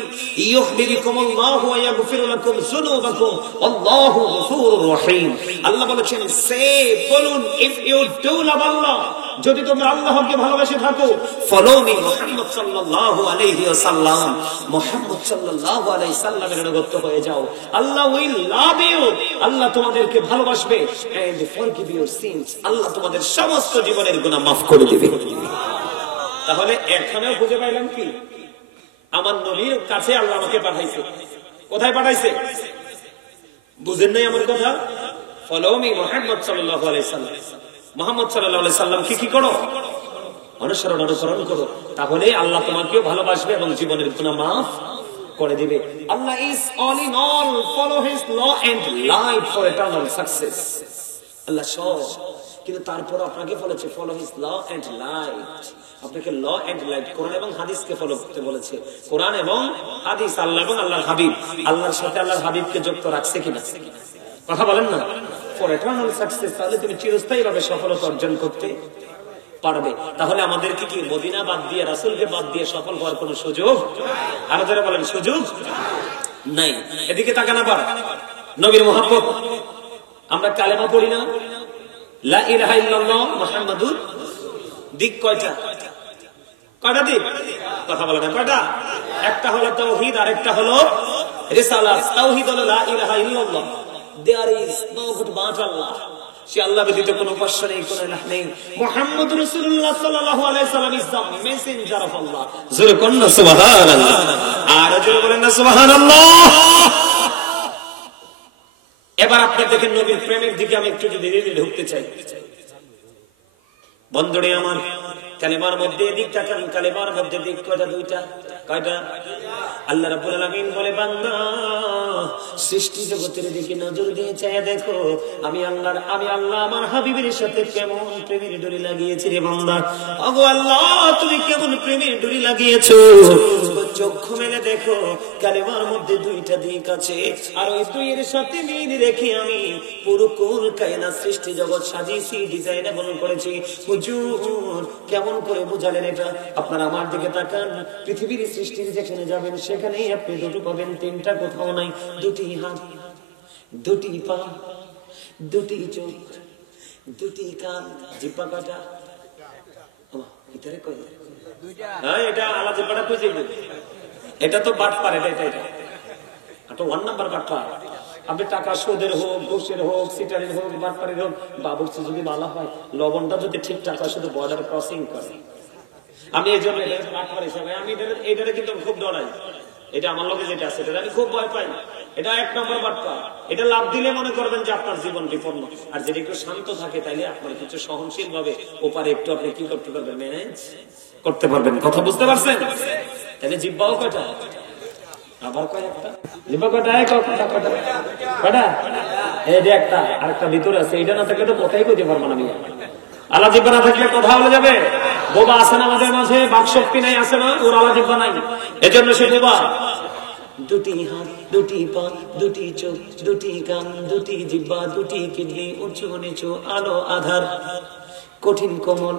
ইউহিব্বুকুমুল্লাহু ওয়া ইয়াগফির লাকুম যুনুবাকুম আল্লাহু গফুরুর রহিম। আল্লাহ বলেছেন, সে বলুন, ইফ ইউ ডু লাভ আল্লাহ, যদি তোমরা আল্লাহকে ভালোবেসে থাকো, ফলো মি মুহাম্মদ সাল্লাল্লাহু আলাইহি ওয়াসাল্লাম, মুহাম্মদ সাল্লাল্লাহু আলাইহি সাল্লামের অনুগত হয়ে যাও, আল্লাহ উইল লাভ ইউ, আল্লাহ তোমাদেরকে ভালোবাসবে, এন্ড ফরগিভ ইউর সিনস, আল্লাহ তোমাদের সমস্ত জীবনের গুনাহ মাফ করে দিবে। তাহলে এখানেও খুঁজে পাইলাম কি? আমার নবীর কাছে আল্লাহ আমাকে পাঠাইছে। কোথায় পাঠাইছে? বুঝেন নাই আমার কথা? ফলো মি মুহাম্মদ সাল্লাল্লাহু আলাইহি সাল্লাম। মুহাম্মদ সাল্লাল্লাহু আলাইহি সাল্লাম কি করো? অনুসরণ করো, তাহলে আল্লাহ তোমাকেও ভালোবাসবে এবং জীবনের গুনাহ মাফ করে দিবে। আল্লাহ is all in all, follow his law and life for eternal success. আল্লাহ সব, কিন্তু তারপর আপনাকে বলেছে follow his law and light. আপনাকে ল এন্ড লাইট, কোরআন এবং হাদিসকে ফলো করতে বলেছে। কোরআন এবং হাদিস, আল্লাহ এবং আল্লাহর হাবিব। আল্লাহর সাথে আল্লাহর হাবিবকে যুক্ত রাখছে কিনা? কথা বলেন না? ফর ইটারনাল সাকসেস, তাহলে তুমি চিরস্থায়ী ভাবে সফলতা অর্জন করতে পারবে। তাহলে আমাদেরকে কি মদিনা বাদ দিয়ে, রাসূলকে বাদ দিয়ে সফল হওয়ার কোনো সুযোগ? আরো যারা বলেন সুযোগ নাই। এদিকে তাকান, আবার নবীর মহব্বত। আমরা কালেমা পড়ি না, লা ইলাহা ইল্লাল্লাহ মুহাম্মাদুর, দিক কয়টা? কয়টা দিক? কথা বলে না কয়টা? একটা হলো তাওহীদ, আর একটা হলো রিসালাত। তাওহীদ হলো লা ইলাহা ইল্লাল্লাহ, there is no God but Allah, সে আল্লাহ ব্যতীত কোনো উপাস্য নেই, কোনো ইলাহ নেই। মুহাম্মদুর রাসূলুল্লাহ সাল্লাল্লাহু আলাইহি সাল্লাম ইজ দ্য মেসেঞ্জার অফ আল্লাহ। জোরে কোন না সুবহানাল্লাহ, আর জোরে বলেন না সুবহানাল্লাহ। এবার আপনি দেখেন নবীর প্রেমের দিকে আমি একটু যদি ঢুকতে চাই। বন্ধুরে আমার, কালেমার মধ্যে দিক তাকান, কালেমার মধ্যে দিক কয়টা? দুইটা। কয়টা? আল্লাহ রাব্বুল আলামিন বলে, বান্দা সৃষ্টি জগতের দিকে নজর দিয়ে চেয়ে দেখো, আমি আল্লাহ আমার হাবিবের সাথে কেমন প্রেমের ডোরি লাগিয়েছি রে বান্দা। ওগো আল্লাহ, তুমি কেমন প্রেমের ডোরি লাগিয়েছো, চক্ষু মেলে দেখো, কালেমার মধ্যে দুইটা দিক আছে, আর ওই দুইয়ের সাথে মিল রেখে আমি পুরো কোন কায়নাত সৃষ্টি জগৎ সাজিয়েছি, ডিজাইনেবল করেছি। হুজুর কেমন করে বুঝালেন এটা? আপনারা আমার দিকে তাকান, পৃথিবীর সৃষ্টির যেখানে যাবেন সেখানেই আপনি দুটো পাবেন, তিনটা কোথাও নাই। দুটি হাত, দুটি পা, দুটি চোখ, দুটি কান, জিহ্বা কয়টা? এটা আলাদা জিহ্বাটা খুঁজে, এটা তো বাট পারে, এটা ওয়ান নাম্বার বাট পার। আপনি টাকা সুদের হোক, ঘুষের হোক, সিটারের হোক, বাটপাড়ির হোক, বাবুর্চি যদি ভালো হয়, লবণটা যদি ঠিক টাকা শুধু বর্ডার ক্রসিং করে। আমি এই জন্য বাটপাড়ি হিসাবে আমি এটারে কিন্তু খুব ডরাই। এটা আমার লোকে যেটা আছে এটা আমি খুব ভয় পাই। এটা এক নম্বর বাটপা। এটা লাভ দিলে মনে করবেন যে আপনার জীবন বিপন্ন। আর যদি একটু শান্ত থাকে তাইলে আপনার কিছু সহনশীল ভাবে ওপারে একটু আপনি কি করতে পারবেন, ম্যানেজ করতে পারবেন। কথা বুঝতে পারছেন? তাহলে জিহ্বাও কয়টা? আবার কয়টা জিহ্বা কয়টা? কয়টা? এই যে একটা, আরেকটা ভিতরে আছে, এটা না থাকলে তো কথাই কইতে পারবো না। আমি আল্লাহ জিহ্বা না থাকলে কথা বলে যাবে। বোবা আছে না আমাদের মাঝে? বাক শক্তি নাই, আছে না? ওর আল্লাহ জিহ্বা নাই, এজন্য সে বোবা। দুটি হাত, দুটি পা, দুটি চোখ, দুটি কান, দুটি জিহ্বা, দুটি কিডনি, উঁচু নিচু, আলো আধার, কঠিন কোমল,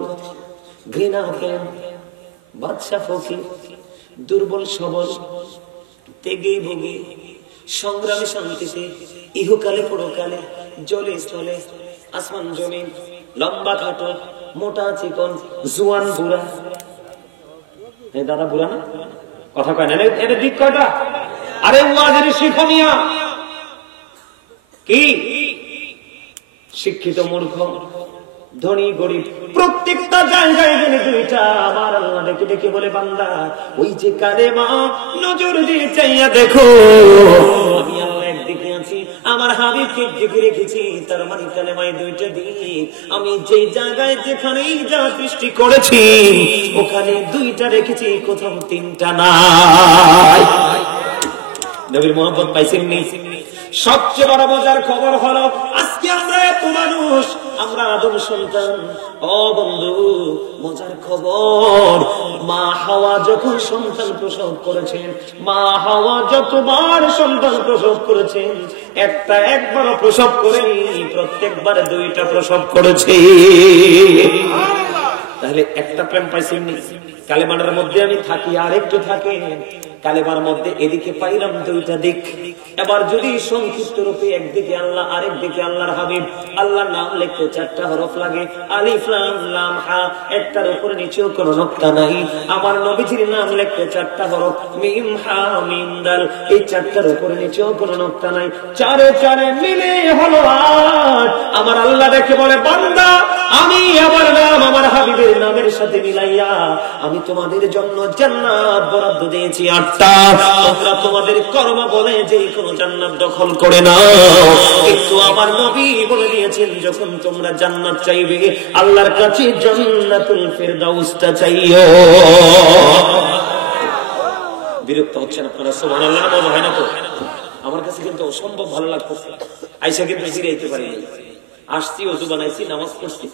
ঘৃণা প্রেম, বাদশা ফকির, দুর্বল সবল, তেগে ভোগে, সংগ্রামে শান্তিতে, ইহকালে পরকালে, জলে স্থলে, আসমান জমিন, লম্বা খাটো, মোটা চিকন, জুয়ান বুড়া। দাদা বুড়া না? কথা কয় না, এটা দিক কয়টা? আরে ওয়াজের শিক্ষণীয় কি? শিক্ষিত মূর্খ, ধনী গরিব, প্রত্যেকটা জায়গায় দুইটা। আমার আল্লাহ ডেকে ডেকে বলে, বান্দা ওই যে কালেমা, নজর দিয়ে চাইয়া দেখো, আমি আল্লাহ একদিকে আছি, আমার হাবিবকে একদিকে রেখেছি। তার মানে কালেমায় দুইটা দিক। আমি যেই জায়গায় যেখানেই যা সৃষ্টি করেছি ওখানে দুইটা রেখেছি, কোথাও তিনটা নাই। নবীর মোহাম্মদ পাইছেন নি? সবচেয়ে বড় মজার খবর হলো, আজকে আমরা এত মানুষ, আমরা আদম সন্তান। ও বন্ধু, মজার খবর, মা হাওয়া যখন সন্তান প্রসব করেছেন, মা হাওয়া যতবার সন্তান প্রসব করেছেন, একবারও প্রসব করেনি, প্রত্যেকবার দুইটা প্রসব করেছে। তাহলে একটা প্রেম পাইছেন নি? কালেমার মধ্যে আমি থাকি, আর একটু থাকে, কালেমার মধ্যে এদিকে পাইলাম দুইটা দিক। এবার যদি সংক্ষিপ্ত রূপে একদিকে আল্লাহ, আরেক দিকে আল্লাহর হাবিব, আল্লাহর নাম লিখতে চারটা হরফ লাগে, আলিফ লাম লাম হা, একটার উপরে নিচেও কোনো নোক্তা নাই। আমার নবীজির নাম লিখতে চারটা হরফ, মিম হা মিম দাল, এই চারটার উপরে নিচেও কোনো নোক্তা নাই। চারে চারে মিলে হলো আট। আমার আল্লাহ দেখে বলে, বান্দা আমি আমার নাম আমার হাবিবের নামের সাথে মিলাইয়া আমি তোমাদের জন্য জান্নাত বরাদ্দ দিয়েছি 8টা। তোমরা তোমাদের কর্ম বলে যে কোনো জান্নাত দখল করে নাও, কিন্তু আমার নবী বলে দিয়েছেন, যখন তোমরা জান্নাত চাইবে আল্লাহর কাছে জান্নাতুল ফেরদাউসটা চাইও। বিরক্ত হচ্ছেন আপনারা? সুবহানাল্লাহ, মনে হয় না তো? আমার কাছে কিন্তু অসম্ভব ভালো লাগতেছে। আইসা কিন্তু জিরাইতে পারি নাই। আসছি, ওযু বানাইছি, নামাজ পড়ছি,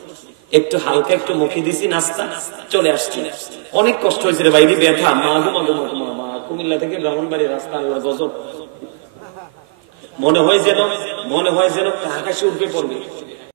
একটু হালকা একটু মুখে দিছি নাস্তা, চলে আসছি। অনেক কষ্ট হয়েছে রে বাইরে, ব্যথা, মাগো মাগো মাগো মা। কুমিল্লা থেকে ব্রাহ্মণবাড়ি রাস্তা, আল্লাহ গজব। মনে হয় যেন আকাশে উঠবে পড়বে।